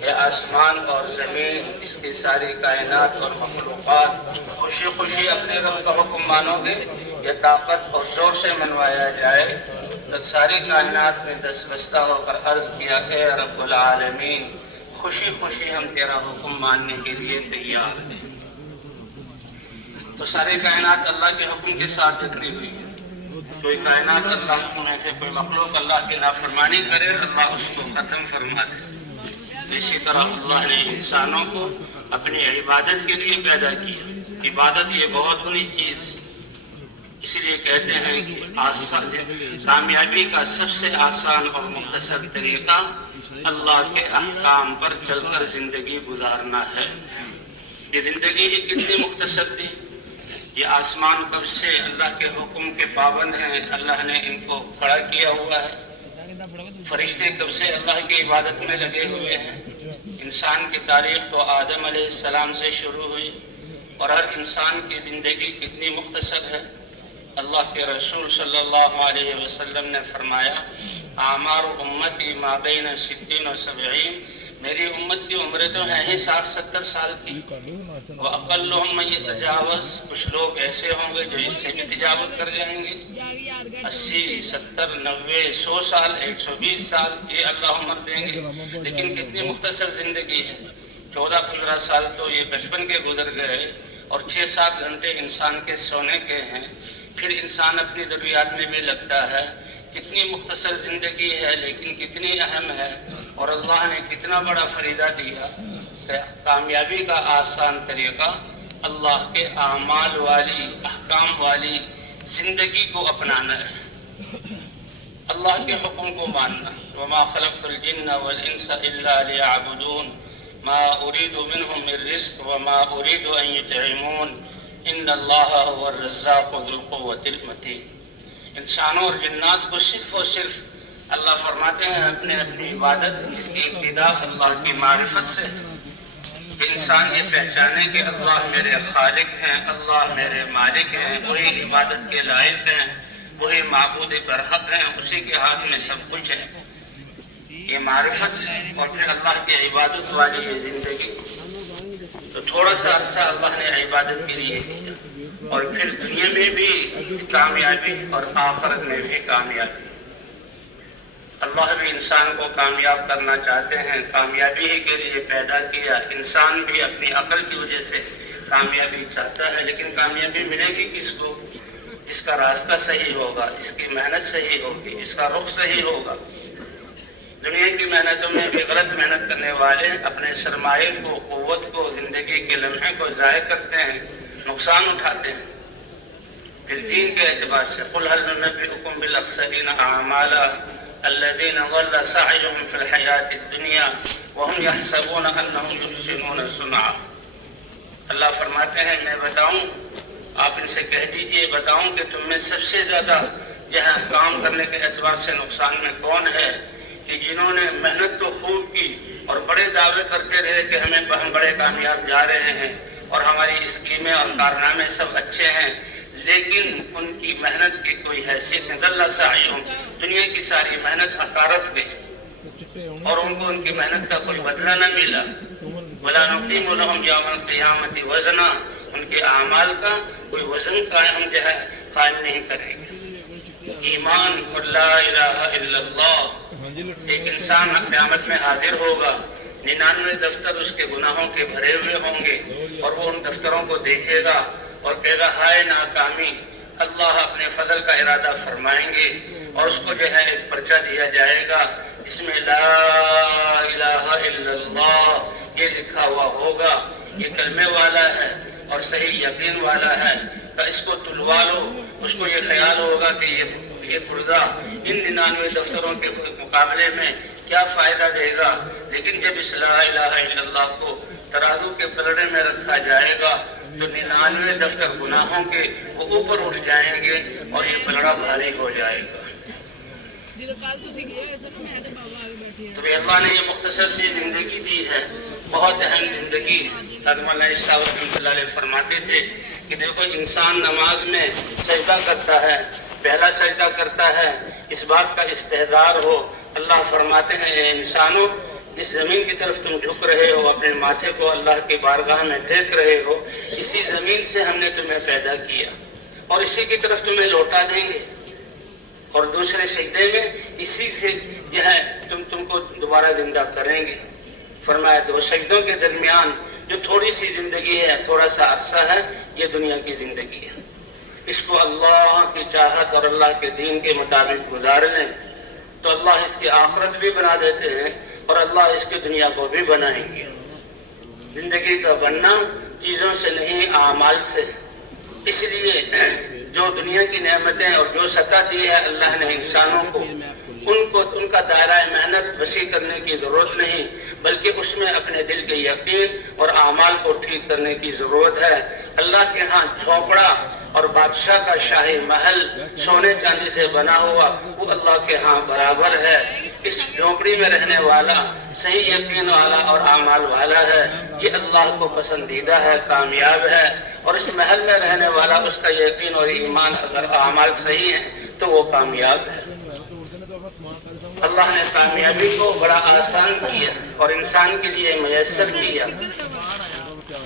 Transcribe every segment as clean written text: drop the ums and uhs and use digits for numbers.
یہ آسمان اور زمین، اس کی ساری کائنات اور مخلوقات خوشی خوشی اپنے رب کا حکم مانو گے، یہ طاقت اور زور سے منوایا جائے تو ساری کائنات نے دستبستہ ہو کر عرض کیا، اے رب العالمین، خوشی خوشی ہم تیرا حکم ماننے کے لیے تیار ہیں۔ تو ساری کائنات اللہ کے حکم کے ساتھ جتنی ہوئی ہے، کوئی کائنات اللہ میں سے کوئی مخلوق اللہ کی نافرمانی کرے، اللہ اس کو ختم فرما دے۔ اسی طرح اللہ نے انسانوں کو اپنی عبادت کے لیے پیدا کیا۔ عبادت یہ بہت بڑی چیز، اسی لیے کہتے ہیں کہ کامیابی کا سب سے آسان اور مختصر طریقہ اللہ کے احکام پر چل کر زندگی گزارنا ہے۔ یہ زندگی ہی کتنی مختصر تھی، یہ آسمان کب سے اللہ کے حکم کے پابند ہیں، اللہ نے ان کو کھڑا کیا ہوا ہے۔ فرشتے کب سے اللہ کی عبادت میں لگے ہوئے ہیں۔ انسان کی تاریخ تو آدم علیہ السلام سے شروع ہوئی، اور ہر انسان کی زندگی کتنی مختصر ہے۔ اللہ کے رسول صلی اللہ علیہ وسلم نے فرمایا، اعمار امتی ما بین 60 و 70، میری امت کی عمریں تو ہیں ہی 60-70 سال کی، وَأَقَلُّهُمْ مَن يَتَجَاوَزْ، کچھ لوگ ایسے ہوں گے جو اس سے بھی تجاوز کر جائیں گے، 80، 70، 90، 100 سال، 120 سال یہ اللہ عمر دیں گے۔ لیکن کتنی مختصر زندگی ہے، 14-15 سال تو یہ بچپن کے گزر گئے، اور 6-7 گھنٹے انسان کے سونے کے ہیں، پھر انسان اپنی ضروریات میں بھی لگتا ہے۔ کتنی مختصر زندگی ہے لیکن کتنی اہم ہے، اور اللہ نے کتنا بڑا فریضہ دیا کہ کامیابی کا آسان طریقہ اللہ کے اعمال والی، احکام والی زندگی کو اپنانا ہے، اللہ کے حکم کو ماننا۔ وما خلقت الجن والانس الا ليعبدون ما اريد منهم من رزق وما اريد ان يطعمون ان اللہ هو الرزاق ذو القوة المتین۔ انسانوں اور جنات کو صرف اور صرف اللہ فرماتے ہیں اپنے اپنی عبادت، اس کی ابتدا اللہ کی معرفت سے، کہ انسان یہ پہچانے کہ اللہ میرے خالق ہیں، اللہ میرے مالک ہیں، وہی عبادت کے لائق ہیں، وہی معبود برحق ہیں، اسی کے ہاتھ میں سب کچھ ہے۔ یہ معرفت اور پھر اللہ کی عبادت والی یہ زندگی، تو تھوڑا سا عرصہ اللہ نے عبادت کے لیے کیا، اور پھر دنیا میں بھی کامیابی اور آخرت میں بھی کامیابی۔ اللہ بھی انسان کو کامیاب کرنا چاہتے ہیں، کامیابی ہی کے لیے پیدا کیا۔ انسان بھی اپنی عقل کی وجہ سے کامیابی چاہتا ہے، لیکن کامیابی ملے گی کس کو؟ جس کا راستہ صحیح ہوگا، جس کی محنت صحیح ہوگی، جس کا رخ صحیح ہوگا۔ دنیا کی محنتوں میں بھی غلط محنت کرنے والے اپنے سرمایے کو، قوت کو، زندگی کے لمحے کو ضائع کرتے ہیں، نقصان اٹھاتے ہیں۔ پھر دین کے اعتبار سے قُلْ هَلْ نُنَبِّئُكُمْ بِالْأَخْسَرِينَ أَعْمَالًا الَّذِينَ ضَلَّ سَعْيُهُمْ فِي الْحَيَاةِ الدُّنْيَا وَهُمْ يَحْسَبُونَ أَنَّهُمْ يُحْسِنُونَ صُنْعًا۔ اللہ فرماتے ہیں میں بتاؤں، آپ ان سے کہہ دیجئے، بتاؤں کہ تم میں سب سے زیادہ یہاں کام کرنے کے اعتبار سے نقصان میں کون ہے؟ کہ جنہوں نے محنت تو خوب کی اور بڑے دعوے کرتے رہے کہ ہم بڑے کامیاب جا رہے ہیں اور ہماری اسکیمیں اور کارنامے سب اچھے ہیں، لیکن ان کی محنت کی کوئی حیثیت نہیں۔ ضل سعیہم، دنیا کی ساری محنت حقارت گئی، اور ان کو ان کی محنت کا کوئی بدلہ نہ ملا۔ وَلَا نُقِيمُ لَهُمْ يَوْمَ الْقِيَامَةِ وَزْنًا، ان کے اعمال کا کوئی وزن قائم نہیں کرے گا۔ ایمان اور لا الہ الا اللہ، ایک انسان قیامت میں حاضر ہوگا، 99 دفتر اس کے گناہوں کے بھرے ہوئے ہوں گے، اور وہ ان دفتروں کو دیکھے گا اور کہے گا ہائے ناکامی۔ اللہ اپنے فضل کا ارادہ فرمائیں گے، اور اس کو ایک پرچہ دیا جائے گا جس میں لا الہ الا اللہ یہ لکھا ہوا ہوگا، یہ کلمے والا ہے اور صحیح یقین والا ہے، تو اس کو تلوا لو۔ اس کو یہ خیال ہوگا کہ یہ پرزہ ان 99 دفتروں کے مقابلے میں کیا فائدہ دے گا، لیکن جب اس لا الہ الا اللہ کو ترازو کے پلڑے میں رکھا جائے گا تو 99 دفتر گناہوں کے وہ اوپر اٹھ جائیں گے اور یہ پلڑا بھاری ہو جائے گا۔ تو اللہ نے یہ مختصر سی زندگی دی ہے، بہت اہم زندگی۔ حضرت مولانا صاحب رحمۃ اللہ علیہ فرماتے تھے کہ دیکھو انسان نماز میں سجدہ کرتا ہے، پہلا سجدہ کرتا ہے اس بات کا استحضار ہو، اللہ فرماتے ہیں اے انسانوں جس زمین کی طرف تم جھک رہے ہو، اپنے ماتھے کو اللہ کی بارگاہ میں ٹیک رہے ہو، اسی زمین سے ہم نے تمہیں پیدا کیا اور اسی کی طرف تمہیں لوٹا دیں گے، اور دوسرے سجدے میں اسی سے جو ہے تم کو دوبارہ زندہ کریں گے۔ فرمایا دو سجدوں کے درمیان جو تھوڑی سی زندگی ہے، تھوڑا سا عرصہ ہے، یہ دنیا کی زندگی ہے، اس کو اللہ کی چاہت اور اللہ کے دین کے مطابق گزار لیں تو اللہ اس کی آخرت بھی بنا دیتے ہیں اور اللہ اس کی دنیا کو بھی بنائیں گے۔ زندگی کا بننا چیزوں سے نہیں، اعمال سے۔ اس لیے جو دنیا کی نعمتیں اور جو سطح دی ہے اللہ نے انسانوں کو ان کا دائرہ محنت وسیع کرنے کی ضرورت نہیں، بلکہ اس میں اپنے دل کے یقین اور اعمال کو ٹھیک کرنے کی ضرورت ہے۔ اللہ کے ہاں جھونپڑا اور بادشاہ کا شاہی محل سونے چاندی سے بنا ہوا وہ اللہ کے ہاں برابر ہے۔ اس جھونپڑی میں رہنے والا صحیح یقین والا اور اعمال والا ہے، یہ اللہ کو پسندیدہ ہے، کامیاب ہے، اور اس محل میں رہنے والا اس کا یقین اور ایمان اگر اعمال صحیح ہیں تو وہ کامیاب ہے۔ اللہ نے کامیابی کو بڑا آسان کیا اور انسان کے لیے میسر کیا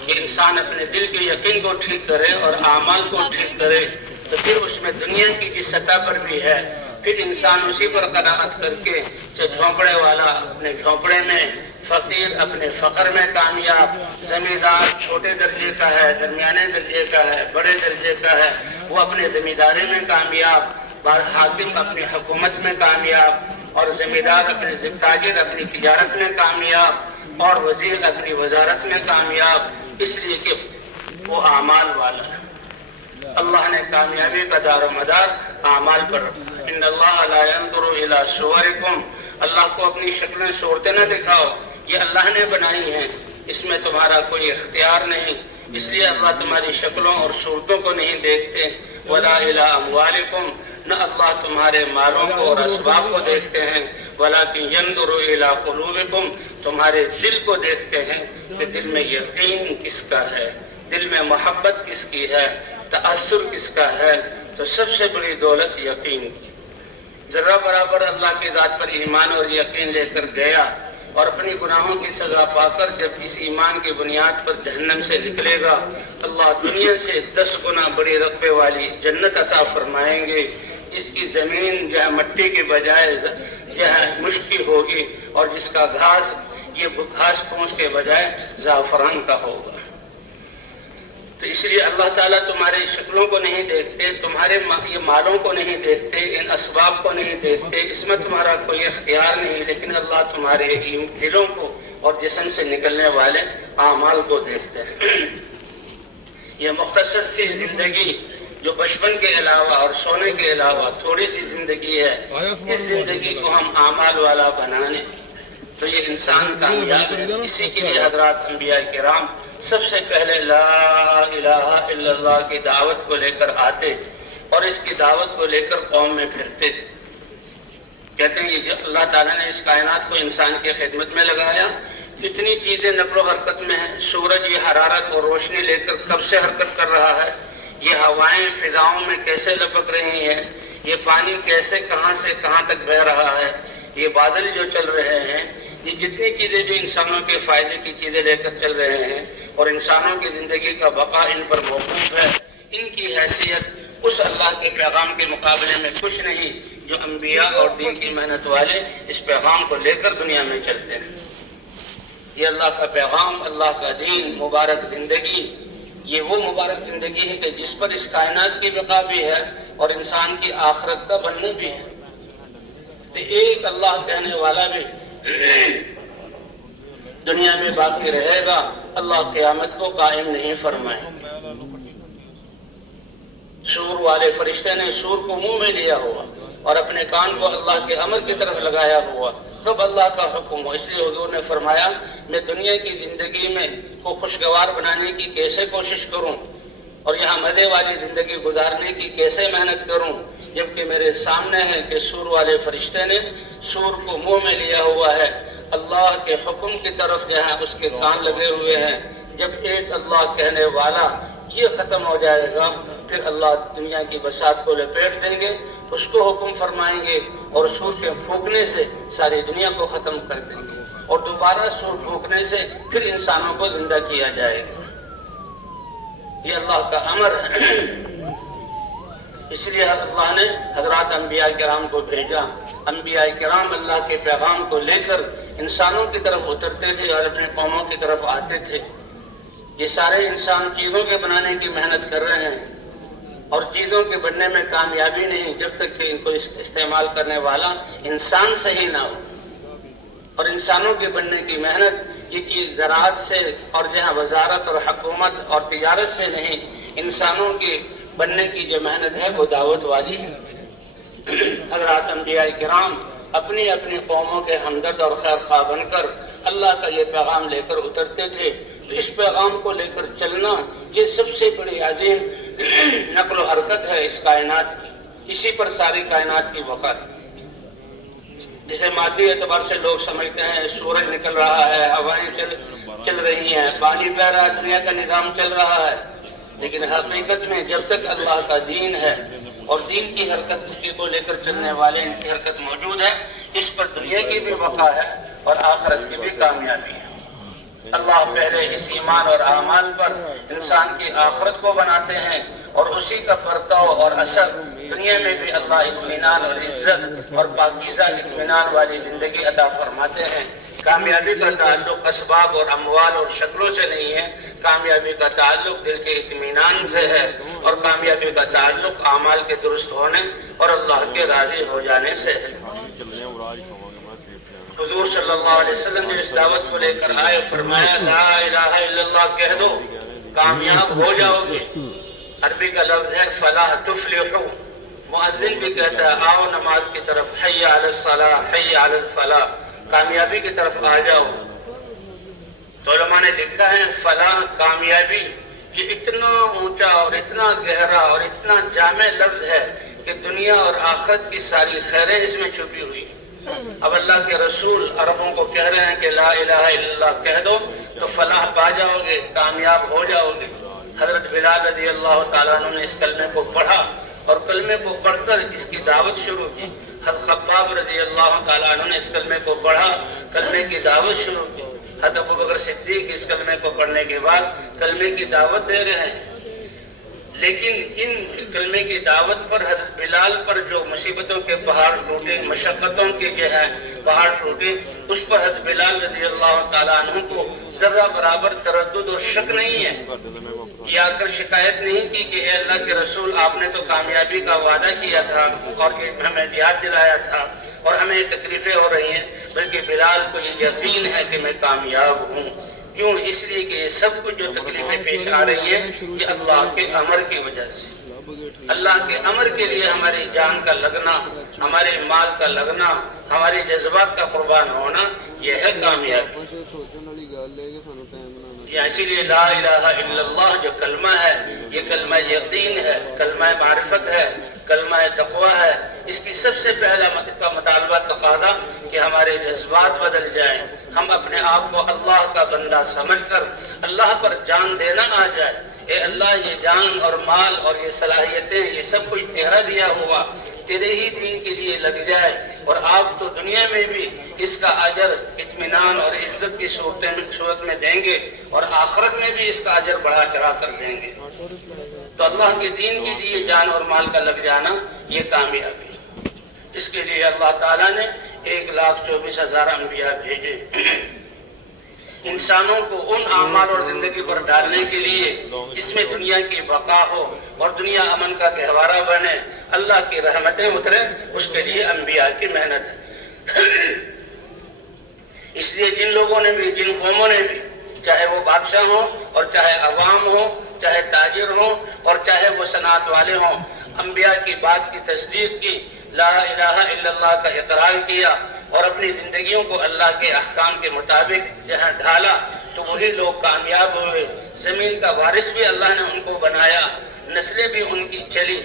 کہ انسان اپنے دل کے یقین کو ٹھیک کرے اور اعمال کو ٹھیک کرے، تو پھر اس میں دنیا کی جس سطح پر بھی ہے پھر انسان اسی پر قناعت کر کے جھونپڑے والا اپنے جھونپڑے میں، فقیر اپنے فقر میں کامیاب، زمیندار چھوٹے درجے کا ہے، درمیانے درجے کا ہے، بڑے درجے کا ہے، وہ اپنے زمینداری میں کامیاب، حاکم اپنی حکومت میں کامیاب، اور زمیندار اپنے تاجر اپنی تجارت میں کامیاب، اور وزیر اپنی وزارت میں کامیاب، اس لیے کہ وہ اعمال والا ہے۔ اللہ نے کامیابی کا دار و مدار اعمال پر رکھا۔ ان اللہ لا ينظر الى صورکم، اللہ کو اپنی شکلیں صورتیں نہ دکھاؤ، یہ اللہ نے بنائی ہیں، اس میں تمہارا کوئی اختیار نہیں، اس لیے اللہ تمہاری شکلوں اور صورتوں کو نہیں دیکھتے۔ ولا الى اموالکم، نہ اللہ تمہارے مالوں کو اور اسباب کو دیکھتے ہیں، ولکن ينظر الى قلوبکم، تمہارے دل کو دیکھتے ہیں کہ دل میں یقین کس کا ہے، دل میں محبت کس کی ہے، تأثر کس کا ہے۔ تو سب سے بڑی دولت یقین کی۔ ذرہ برابر اللہ کی ذات پر ایمان اور یقین لے کر گیا اور اپنی گناہوں کی سزا پا کر جب اس ایمان کی بنیاد پر جہنم سے نکلے گا، اللہ دنیا سے 10 گنا بڑی رقبے والی جنت عطا فرمائیں گے۔ اس کی زمین جو ہے مٹی کے بجائے جو ہے مشک کی ہوگی، اور جس کا گھاس یہ گھاس پھوس کے بجائے زعفران کا ہوگا۔ تو اس لیے اللہ تعالیٰ تمہاری شکلوں کو نہیں دیکھتے، تمہارے یہ مالوں کو نہیں دیکھتے، ان اسباب کو نہیں دیکھتے، اس میں تمہارا کوئی اختیار نہیں، لیکن اللہ تمہارے دلوں کو اور جسم سے نکلنے والے اعمال کو دیکھتے ہیں۔ یہ مختصر سی زندگی جو بچپن کے علاوہ اور سونے کے علاوہ تھوڑی سی زندگی ہے، اس زندگی کو ہم اعمال والا بنانے تو یہ انسان کامیاب ہے۔ اسی کے لیے حضرات انبیاء کرام سب سے پہلے لا الہ الا اللہ کی دعوت کو لے کر آتے اور اس کی دعوت کو لے کر قوم میں پھرتے۔ کہتے ہیں کہ اللہ تعالیٰ نے اس کائنات کو انسان کی خدمت میں لگایا، اتنی چیزیں نقل و حرکت میں ہیں، سورج یہ حرارت اور روشنی لے کر کب سے حرکت کر رہا ہے، یہ ہوائیں فضاؤں میں کیسے لپک رہی ہیں، یہ پانی کیسے کہاں سے کہاں تک بہہ رہا ہے، یہ بادل جو چل رہے ہیں، یہ جتنی چیزیں جو انسانوں کے فائدے کی چیزیں لے کر چل رہے ہیں اور انسانوں کی زندگی کا بقا ان پر موقوف ہے، ان کی حیثیت اس اللہ کے پیغام کے مقابلے میں کچھ نہیں جو انبیاء اور دین کی محنت والے اس پیغام کو لے کر دنیا میں چلتے ہیں۔ یہ اللہ کا پیغام، اللہ کا دین، مبارک زندگی، یہ وہ مبارک زندگی ہے کہ جس پر اس کائنات کی بقا بھی ہے اور انسان کی آخرت کا بننا بھی ہے۔ تو ایک اللہ کہنے والا بھی دنیا میں باقی رہے گا، اللہ قیامت کو قائم نہیں فرمائے۔ سور والے فرشتے نے سور کو منہ میں لیا ہوا اور اپنے کان کو اللہ کے امر کی طرف لگایا ہوا، تب اللہ کا حکم ہو۔ اس لیے حضور نے فرمایا میں دنیا کی زندگی میں کو خوشگوار بنانے کی کیسے کوشش کروں اور یہاں مزے والی زندگی گزارنے کی کیسے محنت کروں، جبکہ میرے سامنے ہے کہ سور والے فرشتے نے سور کو منہ میں لیا ہوا ہے، اللہ کے حکم کی طرف جہاں اس کے کان لگے ہوئے ہیں۔ جب ایک اللہ کہنے والا یہ ختم ہو جائے گا پھر اللہ دنیا کی بساط کو لپیٹ دیں گے، اس کو حکم فرمائیں گے اور سور کے پھونکنے سے ساری دنیا کو ختم کر دیں گے۔ اور دوبارہ سور پھونکنے سے پھر انسانوں کو زندہ کیا جائے گا۔ یہ اللہ کا امر ہے۔ اس لیے اللہ نے حضرات انبیاء کرام کو بھیجا۔ انبیاء کرام اللہ کے پیغام کو لے کر انسانوں کی طرف اترتے تھے اور اپنے قوموں کی طرف آتے تھے۔ یہ سارے انسان چیزوں کے بنانے کی محنت کر رہے ہیں اور چیزوں کے بننے میں کامیابی نہیں جب تک کہ ان کو استعمال کرنے والا انسان صحیح نہ ہو۔ اور انسانوں کے بننے کی محنت یہ چیز زراعت سے اور جہاں وزارت اور حکومت اور تجارت سے نہیں، انسانوں کے بننے کی جو محنت ہے وہ دعوت والی ہے۔ حضرات انبیاء کرام اپنی اپنی قوموں کے ہمدرد اور خیر خواہ بن کر اللہ کا یہ پیغام لے کر اترتے تھے۔ تو اس پیغام کو لے کر چلنا یہ سب سے بڑی عظیم نقل و حرکت ہے اس کائنات کی۔ اسی پر ساری کائنات کی بقا ہے۔ جسے مادی اعتبار سے لوگ سمجھتے ہیں سورج نکل رہا ہے، ہوائیں چل رہی ہیں، پانی بہ رہا ہے، دنیا کا نظام چل رہا ہے، لیکن حقیقت میں جب تک اللہ کا دین ہے اور دین کی حرکت کو لے کر چلنے والے ان کی حرکت موجود ہے، اس پر دنیا کی بھی بقا ہے اور آخرت کی بھی کامیابی ہے۔ اللہ پہلے اس ایمان اور اعمال پر انسان کی آخرت کو بناتے ہیں اور اسی کا پرتاؤ اور اثر دنیا میں بھی اللہ اطمینان اور عزت اور پاکیزہ اطمینان والی زندگی عطا فرماتے ہیں۔ کامیابی کا تعلق اسباب اور اموال اور شکلوں سے نہیں ہے، کامیابی کا تعلق دل کے اطمینان سے ہے اور کامیابی کا تعلق اعمال کے درست ہونے اور اللہ کے راضی ہو جانے سے ہے۔ حضور صلی اللہ علیہ وسلم نے اس دعوت کو لے کر آئے، فرمایا لا الہ الا اللہ کہہ دو کامیاب ہو جاؤ گے۔ عربی کا لفظ ہے فلاح تفلحو۔ مؤذن بھی کہتا ہے آؤ نماز کی طرف، حی علی الصلاح حی علی الفلاح، کامیابی کی طرف آ جاؤ۔ تو علماء نے لکھا ہے فلاح کامیابی یہ اتنا اونچا اور اتنا گہرا اور اتنا جامع لفظ ہے کہ دنیا اور آخرت کی ساری خیریں اس میں چھپی ہوئی ہیں۔ اب اللہ کے رسول عربوں کو کہہ رہے ہیں کہ لا الہ الا اللہ کہہ دو تو فلاح پا جاؤ گے، کامیاب ہو جاؤ گے۔ حضرت بلال رضی اللہ تعالیٰ عنہ نے اس کلمے کو پڑھا اور کلمے کو پڑھ کر اس کی دعوت شروع کی۔ حضرت خباب رضی اللہ تعالیٰ عنہ نے اس کلمے کو پڑھا، کلمے کی دعوت شروع کی۔ حضرت ابوبکر صدیق اس کلمے کو پڑھنے کے بعد کلمے کی دعوت دے رہے ہیں۔ لیکن ان کلمے کی دعوت پر حضرت بلال پر جو مصیبتوں کے پہاڑ ٹوٹے، مشقتوں کے جو ہے پہاڑ ٹوٹے، اس پر حضرت بلال رضی اللہ تعالیٰ عنہ کو ذرہ برابر تردد اور شک نہیں ہے۔ یہ آ کر شکایت نہیں کی کہ اے اللہ کے رسول آپ نے تو کامیابی کا وعدہ کیا تھا اور ہمیں یاد دلایا تھا اور ہمیں تکلیفیں ہو رہی ہیں، بلکہ بلال کو یہ یقین ہے کہ میں کامیاب ہوں۔ کیوں؟ اس لیے کہ یہ سب کچھ جو تکلیفیں پیش آ رہی ہیں یہ اللہ کے امر کی وجہ سے، اللہ کے امر کے لیے ہماری جان کا لگنا، ہمارے مال کا لگنا، ہمارے جذبات کا قربان ہونا، یہ ہے کامیابی۔ اسی لیے لا الہ الا اللہ جو کلمہ ہے یہ کلمہ یقین ہے، کلمہ معرفت ہے، کلمہ تقوی ہے۔ اس کی سب سے پہلا اس کا مطالبہ تقاضا کہ ہمارے جذبات بدل جائیں، ہم اپنے آپ کو اللہ کا بندہ سمجھ کر اللہ پر جان دینا آ جائے۔ اے اللہ یہ جان اور مال اور یہ صلاحیتیں یہ سب کچھ تیرا دیا ہوا، تیرے ہی دین کے لیے لگ جائے اور آپ تو دنیا میں بھی اس کا اجر اطمینان اور عزت کی صورت میں دیں گے اور آخرت میں بھی اس کا اجر بڑھا چڑھا کر دیں گے۔ تو اللہ کے دین کے لیے جان اور مال کا لگ جانا یہ کامیابی۔ اس کے لیے اللہ تعالیٰ نے 1,24,000 انبیاء بھیجے انسانوں کو ان اعمال اور زندگی پر ڈالنے کے لیے جس میں دنیا کی بقا ہو اور دنیا امن کا گہوارہ بنے، اللہ کی رحمتیں اترے، اس کے لیے انبیاء کی محنت ہے۔ اس لیے جن لوگوں نے بھی، جن قوموں نے بھی، چاہے وہ بادشاہ ہوں اور چاہے عوام ہوں، چاہے تاجر ہوں اور چاہے وہ صنعت والے ہوں، انبیاء کی بات کی تصدیق کی، لا الہ الا اللہ کا اقرار کیا اور اپنی زندگیوں کو اللہ کے احکام کے مطابق جہاں ڈھالا تو وہی لوگ کامیاب ہوئے۔ زمین کا وارث بھی اللہ نے ان کو بنایا، نسلیں بھی ان کی چلی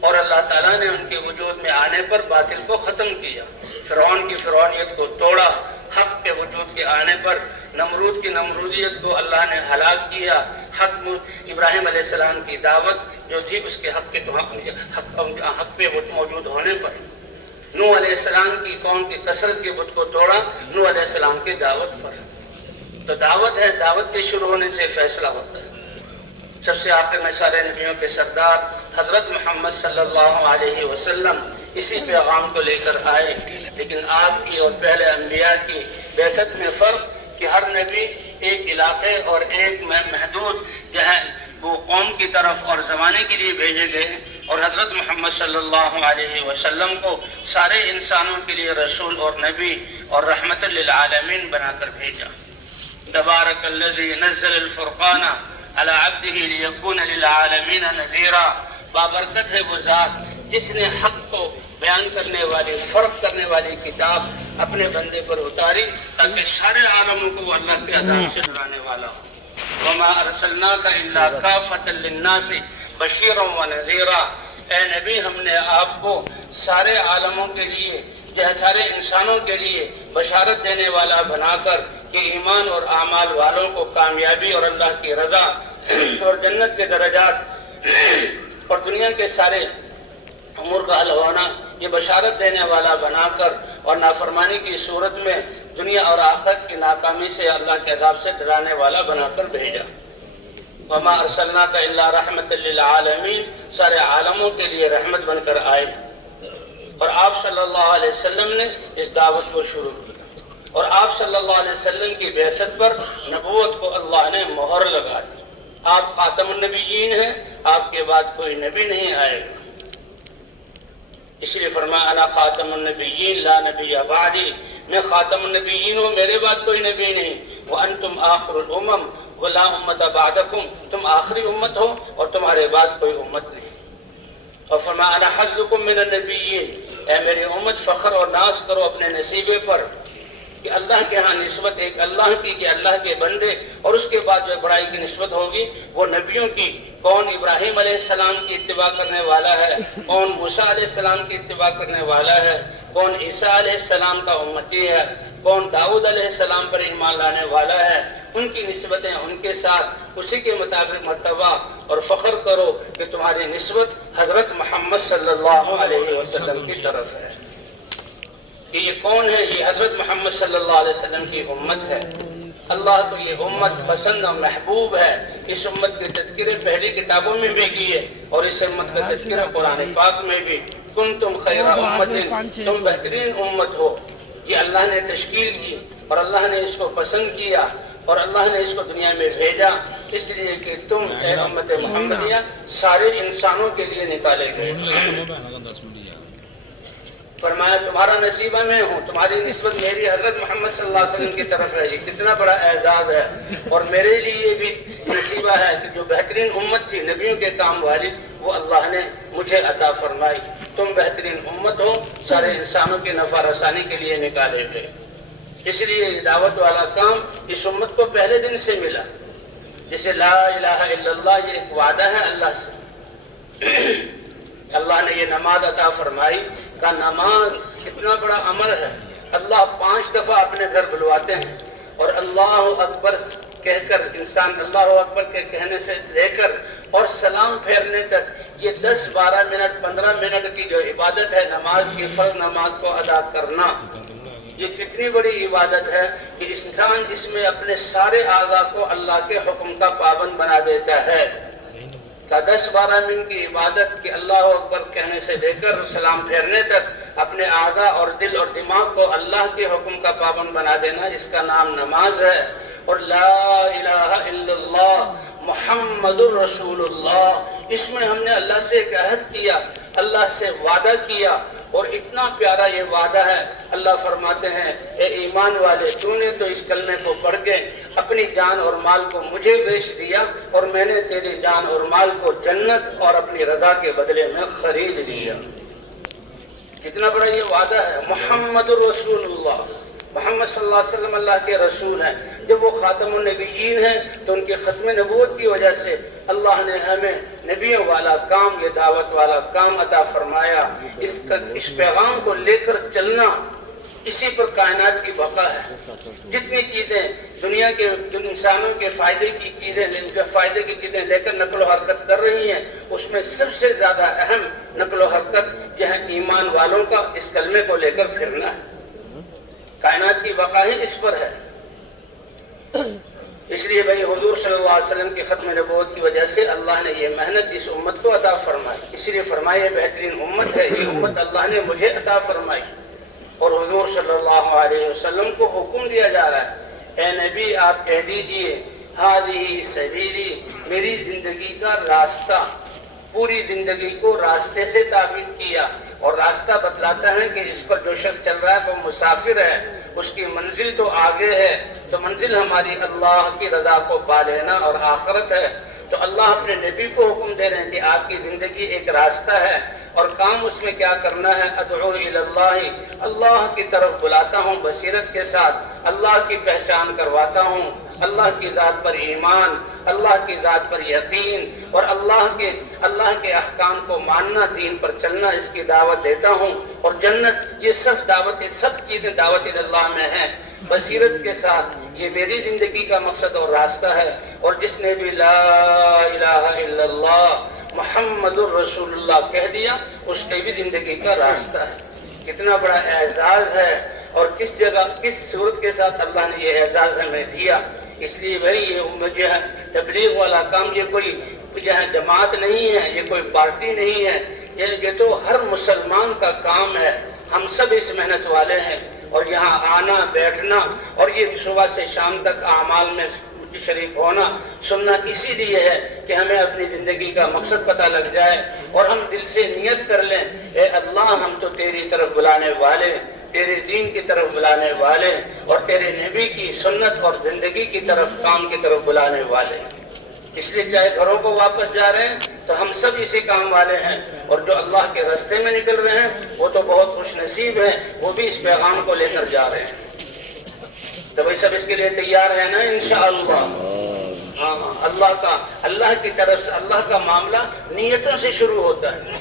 اور اللہ تعالیٰ نے ان کے وجود میں آنے پر باطل کو ختم کیا۔ فرعون کی فرعونیت کو توڑا، حق کے وجود کے آنے پر نمرود کی نمرودیت کو اللہ نے ہلاک کیا۔ حق ابراہیم علیہ السلام کی دعوت جو تھی اس کے حق پہ موجود ہونے پر نوح علیہ السلام کی قوم کی کثرت کے بت کو توڑا نوح علیہ السلام کی دعوت پر۔ تو دعوت ہے، دعوت کے شروع ہونے سے فیصلہ ہوتا ہے۔ سب سے آخر میں سارے نبیوں کے سردار حضرت محمد صلی اللہ علیہ وسلم اسی پیغام کو لے کر آئے، لیکن آپ کی اور پہلے انبیاء کی بعثت میں فرق کہ ہر نبی ایک علاقے اور ایک محدود جو ہے وہ قوم کی طرف اور زمانے کے لیے بھیجے گئے، اور حضرت محمد صلی اللہ علیہ وسلم کو سارے انسانوں کے لیے رسول اور نبی اور رحمت للعالمین بنا کر بھیجا۔ تبارک الذی نزل الفرقان علی عبدہ لیکون للعالمین نذیرا، بابرکت ہے وہ ذات جس نے حق کو بیان کرنے والی، فرق کرنے والی کتاب اپنے بندے پر اتاری تاکہ سارے عالموں کو اللہ کے عذاب سے ڈرانے والا ہو۔ وما ارسلناک الا کافۃ للناس بشیرا ونذیرا، اے نبی ہم نے آپ کو سارے عالموں کے لیے، سارے انسانوں کے لیے بشارت دینے والا بنا کر کہ ایمان اور اعمال والوں کو کامیابی اور اللہ کی رضا اور جنت کے درجات اور دنیا کے سارے امور کا حل ہونا یہ بشارت دینے والا بنا کر، اور نافرمانی کی صورت میں دنیا اور آخرت کی ناکامی سے اللہ کے عذاب سے ڈرانے والا بنا کر بھیجا۔ وما ارسلناک الا رحمت للعالمین، سارے عالموں کے لیے رحمت بن کر آئے، اور آپ صلی اللہ علیہ وسلم نے اس دعوت کو شروع کیا، اور آپ صلی اللہ علیہ وسلم کی بعثت پر نبوت کو اللہ نے مہر لگا دی۔ آپ خاتم النبیین ہیں، آپ کے بعد کوئی نبی نہیں آئے گا، اس لیے فرمایا انا خاتم النبیین لا نبی بعدی، میں خاتم النبیین ہوں، میرے بعد کوئی نبی نہیں۔ وانتم آخر الامم ولا امت بعدکم، تم آخری امت ہو اور تمہارے بعد کوئی امت نہیں۔ اور فرمایا انا حظکم من النبیین، اے میری امت فخر اور ناز کرو اپنے نصیبے پر کہ اللہ کے ہاں نسبت ایک اللہ کی کہ اللہ کے بندے، اور اس کے بعد جو بڑائی کی نسبت ہوگی وہ نبیوں کی۔ کون ابراہیم علیہ السلام کی اتباع کرنے والا ہے، کون موسیٰ علیہ السلام کی اتباع کرنے والا ہے، کون عیسیٰ علیہ السلام کا امتی ہے، کون داؤد علیہ السلام پر ایمان لانے والا ہے، ان کی نسبتیں ان کے ساتھ اسی کے مطابق مرتبہ، اور فخر کرو کہ تمہاری نسبت حضرت محمد صلی اللہ علیہ وسلم کی طرف ہے۔ کہ یہ کون ہے؟ یہ حضرت محمد صلی اللہ علیہ وسلم کی امت ہے۔ اللہ کو یہ امت پسند اور محبوب ہے۔ اس امت کے تذکرے پہلی کتابوں میں بھی کیے، اور اس امت کا تذکرہ قرآن پاک میں بھی۔ کنتم خیر امت، تم بہترین امت ہو، یہ اللہ نے تشکیل کی، اور اللہ نے اس کو پسند کیا، اور اللہ نے اس کو دنیا میں بھیجا اس لیے کہ تم اے امت محمدیہ سارے انسانوں کے لیے نکالے گئے۔ فرمایا تمہارا نصیبہ میں ہوں، تمہاری نسبت میری حضرت محمد صلی اللہ علیہ وسلم کی طرف ہے، یہ کتنا بڑا اعزاز ہے۔ اور میرے لیے بھی نصیبہ ہے کہ جو بہترین امت تھی نبیوں کے کام والی، وہ اللہ نے مجھے عطا فرمائی۔ تم بہترین امت ہو، سارے انسانوں کی نفع رسانی کے لیے نکالے گئے۔ اس لیے یہ دعوت والا کام اس امت کو پہلے دن سے ملا، جسے لا الہ الا اللہ یہ ایک وعدہ ہے اللہ سے۔ اللہ نے یہ نماز عطا فرمائی کا نماز کتنا بڑا امر ہے۔ اللہ 5 دفعہ اپنے گھر بلواتے ہیں، اور اللہ اکبر کہہ کر انسان اللہ اکبر کے کہنے سے لے کر اور سلام پھیرنے تک یہ 10 12 منٹ 15 منٹ کی جو عبادت ہے نماز کی، فرض نماز کو ادا کرنا، یہ کتنی بڑی عبادت ہے کہ انسان اس میں اپنے سارے اعضاء کو اللہ کے حکم کا پابند بنا دیتا ہے۔ 10 12 منٹ کی عبادت کہ اللہ اکبر کہنے سے لے کر سلام پھیرنے تک اپنے اعضاء اور دل اور دماغ کو اللہ کے حکم کا پابند بنا دینا، اس کا نام نماز ہے۔ اور لا الہ الا اللہ محمد الرسول اللہ، اس میں ہم نے اللہ سے ایک عہد کیا، اللہ سے وعدہ کیا، اور اتنا پیارا یہ وعدہ ہے۔ اللہ فرماتے ہیں اے ایمان والے، تو نے تو اس کلمے کو پڑھ کے اپنی جان اور مال کو مجھے بیچ دیا، اور میں نے تیری جان اور مال کو جنت اور اپنی رضا کے بدلے میں خرید لیا۔ کتنا بڑا یہ وعدہ ہے۔ محمد الرسول اللہ، محمد صلی اللہ علیہ وسلم اللہ کے رسول ہیں۔ جب وہ خاتم النبیین ہیں تو ان کے ختم نبوت کی وجہ سے اللہ نے ہمیں نبیوں والا کام، یہ دعوت والا کام عطا فرمایا۔ اس پیغام کو لے کر چلنا، اسی پر کائنات کی بقا ہے۔ جتنی چیزیں دنیا کے انسانوں کے فائدے کی چیزیں، فائدے کی چیزیں لے کر نقل و حرکت کر رہی ہیں، اس میں سب سے زیادہ اہم نقل و حرکت جو ہے ایمان والوں کا اس کلمے کو لے کر پھرنا ہے. کائنات کی بقا ہی اس پر ہے. اس لیے بھائی حضور صلی اللہ علیہ وسلم کی ختم نبوت کی وجہ سے اللہ نے یہ محنت اس امت کو عطا فرمائی. اس لیے فرمایا یہ بہترین امت ہے، یہ امت اللہ نے مجھے عطا فرمائی. اور حضور صلی اللہ علیہ وسلم کو حکم دیا جا رہا ہے، اے نبی آپ کہہ دیجئے ہذہ سبیلی، میری زندگی کا راستہ. پوری زندگی کو راستے سے تعبیر کیا، اور راستہ بتلاتا ہے کہ اس پر جو شخص چل رہا ہے وہ مسافر ہے، اس کی منزل تو آگے ہے. تو منزل ہماری اللہ کی رضا کو پا لینا اور آخرت ہے. تو اللہ اپنے نبی کو حکم دے رہے ہیں کہ آپ کی زندگی ایک راستہ ہے، اور کام اس میں کیا کرنا ہے. ادعو الی اللہ، اللہ کی طرف بلاتا ہوں بصیرت کے ساتھ، اللہ کی پہچان کرواتا ہوں، اللہ کی ذات پر ایمان، اللہ کی ذات پر یقین، اور اللہ کے احکام کو ماننا، دین پر چلنا، اس کی دعوت دیتا ہوں. اور جنت، یہ سب چیزیں دعوت اللہ میں ہیں بصیرت کے ساتھ. یہ میری زندگی کا مقصد اور راستہ ہے. اور جس نے بھی لا الہ الا اللہ محمد الرسول اللہ کہہ دیا، اس کی بھی زندگی کا راستہ ہے. کتنا بڑا اعزاز ہے، اور کس جگہ کس صورت کے ساتھ اللہ نے یہ اعزاز ہمیں دیا. اس لیے بھائی یہ امت جو ہے تبلیغ والا کام، یہ کوئی جو ہے جماعت نہیں ہے، یہ کوئی پارٹی نہیں ہے، یہ تو ہر مسلمان کا کام ہے. ہم سب اس محنت والے ہیں. اور یہاں آنا بیٹھنا اور یہ صبح سے شام تک اعمال میں شریک ہونا سننا اسی لیے ہے کہ ہمیں اپنی زندگی کا مقصد پتہ لگ جائے، اور ہم دل سے نیت کر لیں، اے اللہ ہم تو تیری طرف بلانے والے، تیرے دین کی طرف بلانے والے، اور تیرے نبی کی سنت اور زندگی کی طرف، کام کی طرف بلانے والے. اس لیے چاہے گھروں کو واپس جا رہے ہیں تو ہم سب اسی کام والے ہیں، اور جو اللہ کے راستے میں نکل رہے ہیں وہ تو بہت خوش نصیب ہیں، وہ بھی اس پیغام کو لے کر جا رہے ہیں. تو بھائی سب اس کے لیے تیار ہے نا انشاءاللہ. ہاں، اللہ کی طرف سے اللہ کا معاملہ نیتوں سے شروع ہوتا ہے.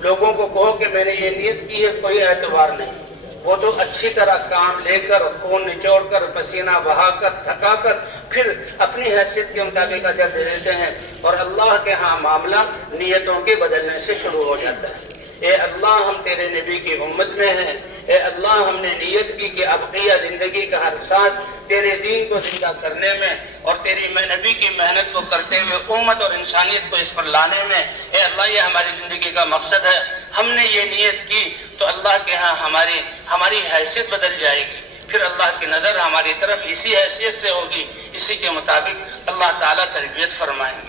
لوگوں کو کہو کہ میں نے یہ نیت کی ہے، کوئی اعتبار نہیں. وہ تو اچھی طرح کام لے کر، خون نچوڑ کر، پسینہ بہا کر، تھکا کر، پھر اپنی حیثیت کے مطابق اجر دے دیتے ہیں. اور اللہ کے ہاں معاملہ نیتوں کے بدلنے سے شروع ہو جاتا ہے. اے اللہ ہم تیرے نبی کی امت میں ہیں، اے اللہ ہم نے نیت کی کہ ابقیہ زندگی کا ہر سانس تیرے دین کو زندہ کرنے میں اور تیری نبی کی محنت کو کرتے ہوئے امت اور انسانیت کو اس پر لانے میں، اے اللہ یہ ہماری زندگی کا مقصد ہے. ہم نے یہ نیت کی تو اللہ کے ہاں ہماری حیثیت بدل جائے گی. پھر اللہ کی نظر ہماری طرف اسی حیثیت سے ہوگی، اسی کے مطابق اللہ تعالیٰ تربیت فرمائیں گے.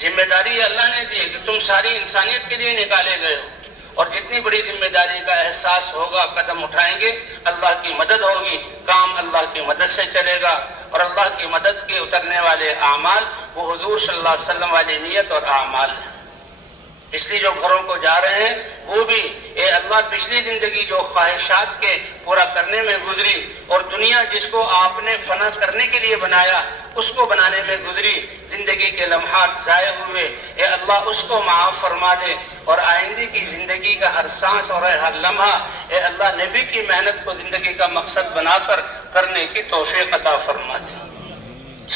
ذمہ داری اللہ نے دی ہے کہ تم ساری انسانیت کے لیے نکالے گئے ہو، اور جتنی بڑی ذمہ داری کا احساس ہوگا، قدم اٹھائیں گے، اللہ کی مدد ہوگی، کام اللہ کی مدد سے چلے گا. اور اللہ کی مدد کے اترنے والے اعمال وہ حضور صلی اللہ علیہ وسلم والی نیت اور اعمال ہیں. اس لیے جو گھروں کو جا رہے ہیں وہ بھی اے اللہ پچھلی زندگی جو خواہشات کے پورا کرنے میں گزری، اور دنیا جس کو آپ نے فنا کرنے کے لیے بنایا اس کو بنانے میں گزری، زندگی کے لمحات ضائع ہوئے، اے اللہ اس کو معاف فرما دے. اور آئندے کی زندگی کا ہر سانس اور ہر لمحہ اے اللہ نبی کی محنت کو زندگی کا مقصد بنا کر کرنے کی توفیق عطا فرما دے.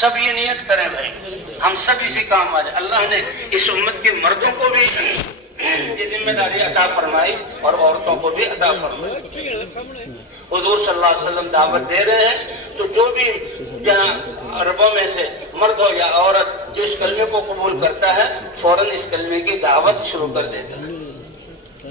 سب یہ نیت کریں بھائی، ہم سب اسی کام والے. اللہ نے اس امت کے مردوں کو بھی یہ ذمہ داری عطا فرمائی اور عورتوں کو بھی عطا فرمائی. حضور صلی اللہ علیہ وسلم دعوت دے رہے ہیں تو جو بھی جہاں عربوں میں سے مرد ہو یا عورت جو اس کلمے کو قبول کرتا ہے فوراً اس کلمے کی دعوت شروع کر دیتا ہے.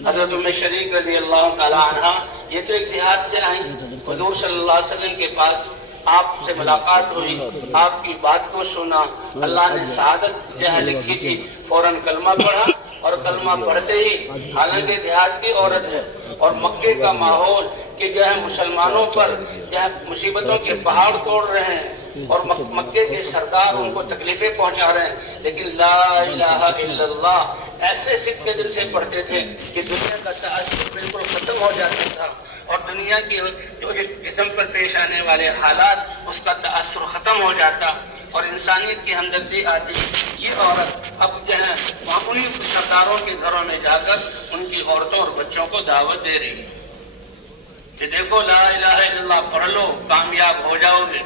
حضرت ام شریک رضی اللہ تعالی عنہ یہ تو ایک دیہات سے آئیں، حضور صلی اللہ علیہ وسلم کے پاس آپ سے ملاقات ہوئی، آپ کی بات کو سنا، اللہ نے سعادت جہاں لکھی تھی، فوراً کلمہ پڑھا. اور کلمہ پڑھتے ہی حالانکہ دیہات کی عورت ہے اور مکے کا ماحول کہ جو ہے مسلمانوں پر جو ہے مصیبتوں کے پہاڑ توڑ رہے ہیں اور مکے کے سردار ان کو تکلیفیں پہنچا رہے ہیں، لیکن لا الہ الا اللہ ایسے صدق کے دل سے پڑھتے تھے کہ دنیا کا تاثر بالکل ختم ہو جاتا تھا، اور دنیا کی جو جسم پر پیش آنے والے حالات اس کا تاثر ختم ہو جاتا اور انسانیت کی ہمدردی آتی. یہ عورت اب جو ہے وہاں انہیں سرداروں کے گھروں میں جا کر ان کی عورتوں اور بچوں کو دعوت دے رہی ہے کہ دیکھو لا الہ الا اللہ پڑھ لو کامیاب ہو جاؤ گے.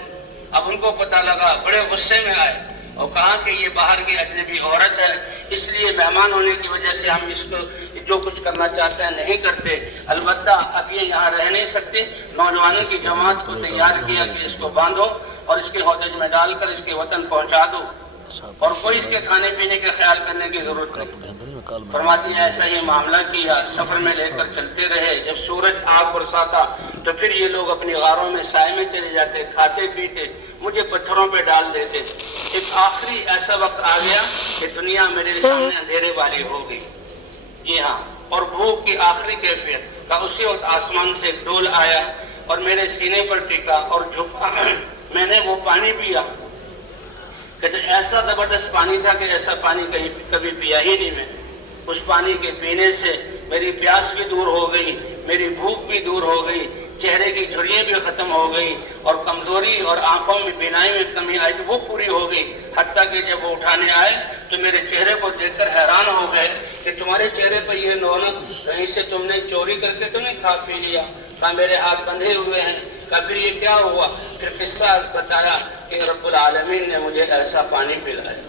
اب ان کو پتہ لگا، بڑے غصے میں آئے اور کہا کہ یہ باہر کی اجنبی عورت ہے، اس لیے مہمان ہونے کی وجہ سے ہم اس کو جو کچھ کرنا چاہتے ہیں نہیں کرتے. البتہ اب یہ یہاں رہ نہیں سکتے. نوجوانوں کی جماعت کو تیار کیا کہ اس کو باندھو اور اس کے ہودج میں ڈال کر اس کے وطن پہنچا دو اور کوئی اس کے کھانے پینے کا خیال کرنے کی ضرورت نہیں. فرماتی ہے ایسا ہی معاملہ کیا. سفر میں لے کر چلتے رہے. جب سورج آگ برساتا تو پھر یہ لوگ اپنی غاروں میں سائے میں چلے جاتے, کھاتے پیتے, مجھے پتھروں پہ ڈال دیتے. ایک آخری ایسا وقت آ گیا کہ دنیا میرے سامنے اندھیرے والی ہو گئی. جی ہاں, اور بھوک کی آخری کیفیت کا اسی وقت آسمان سے ایک ڈول آیا اور میرے سینے پر ٹکا اور جھکا. میں نے وہ پانی پیا. کہتے ایسا زبردست پانی تھا کہ ایسا پانی کبھی پیا ہی نہیں میں. اس پانی کے پینے سے میری پیاس بھی دور ہو گئی, میری بھوک بھی دور ہو گئی, چہرے کی جھریاں بھی ختم ہو گئی اور کمزوری اور آنکھوں میں بینائی میں کمی آئی تو وہ پوری ہو گئی. حتیٰ کہ جب وہ اٹھانے آئے تو میرے چہرے کو دیکھ کر حیران ہو گئے کہ تمہارے چہرے پر یہ رونق کہیں سے تم نے چوری کر کے تو نہیں کھا پی لیا؟ کہا میرے ہاتھ بندھے ہوئے ہیں. کہا پھر یہ کیا ہوا؟ پھر قصہ بتایا کہ رب العالمین نے مجھے ایسا پانی پلایا.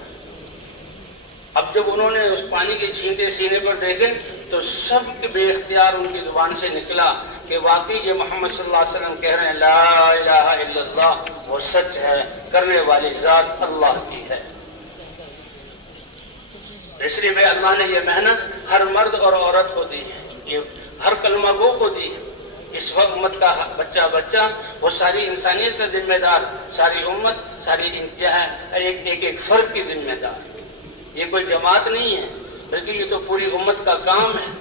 اب جب انہوں نے اس پانی کے چھینٹے سینے پر دیکھے تو سب کے بے اختیار ان کی زبان سے نکلا کہ واقعی یہ محمد صلی اللہ علیہ وسلم کہہ رہے ہیں لا الہ الا اللہ, وہ سچ ہے, کرنے والی ذات اللہ کی ہے. اس لیے بھائی اللہ نے یہ محنت ہر مرد اور عورت کو دی ہے, یہ ہر کلمہ گو کو دی ہے. اس وقت امت کا بچہ وہ ساری انسانیت کا ذمہ دار, ساری امت, ساری ایک فرد کی ذمہ دار. یہ کوئی جماعت نہیں ہے بلکہ یہ تو پوری امت کا کام ہے.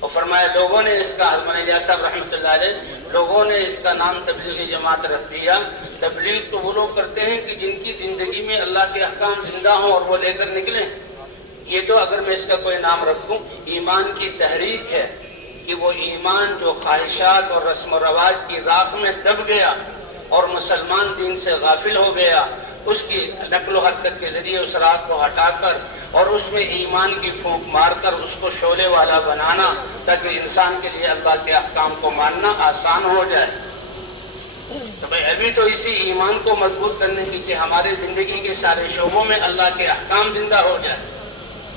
اور فرمایا لوگوں نے اس کا, حضرت الیاس صاحب رحمۃ اللہ علیہ, لوگوں نے اس کا نام تبلیغی جماعت رکھ دیا. تبلیغ تو وہ لوگ کرتے ہیں کہ جن کی زندگی میں اللہ کے احکام زندہ ہوں اور وہ لے کر نکلیں. یہ تو اگر میں اس کا کوئی نام رکھوں ایمان کی تحریک ہے کہ وہ ایمان جو خواہشات اور رسم و رواج کی راکھ میں دب گیا اور مسلمان دین سے غافل ہو گیا, اس کی نقل و حرکت کے ذریعے اس راکھ کو ہٹا کر اور اس میں ایمان کی پھونک مار کر اس کو شعلے والا بنانا تاکہ انسان کے لیے اللہ کے احکام کو ماننا آسان ہو جائے. تو بھائی ابھی تو اسی ایمان کو مضبوط کرنے کی کہ ہمارے زندگی کے سارے شعبوں میں اللہ کے احکام زندہ ہو جائے.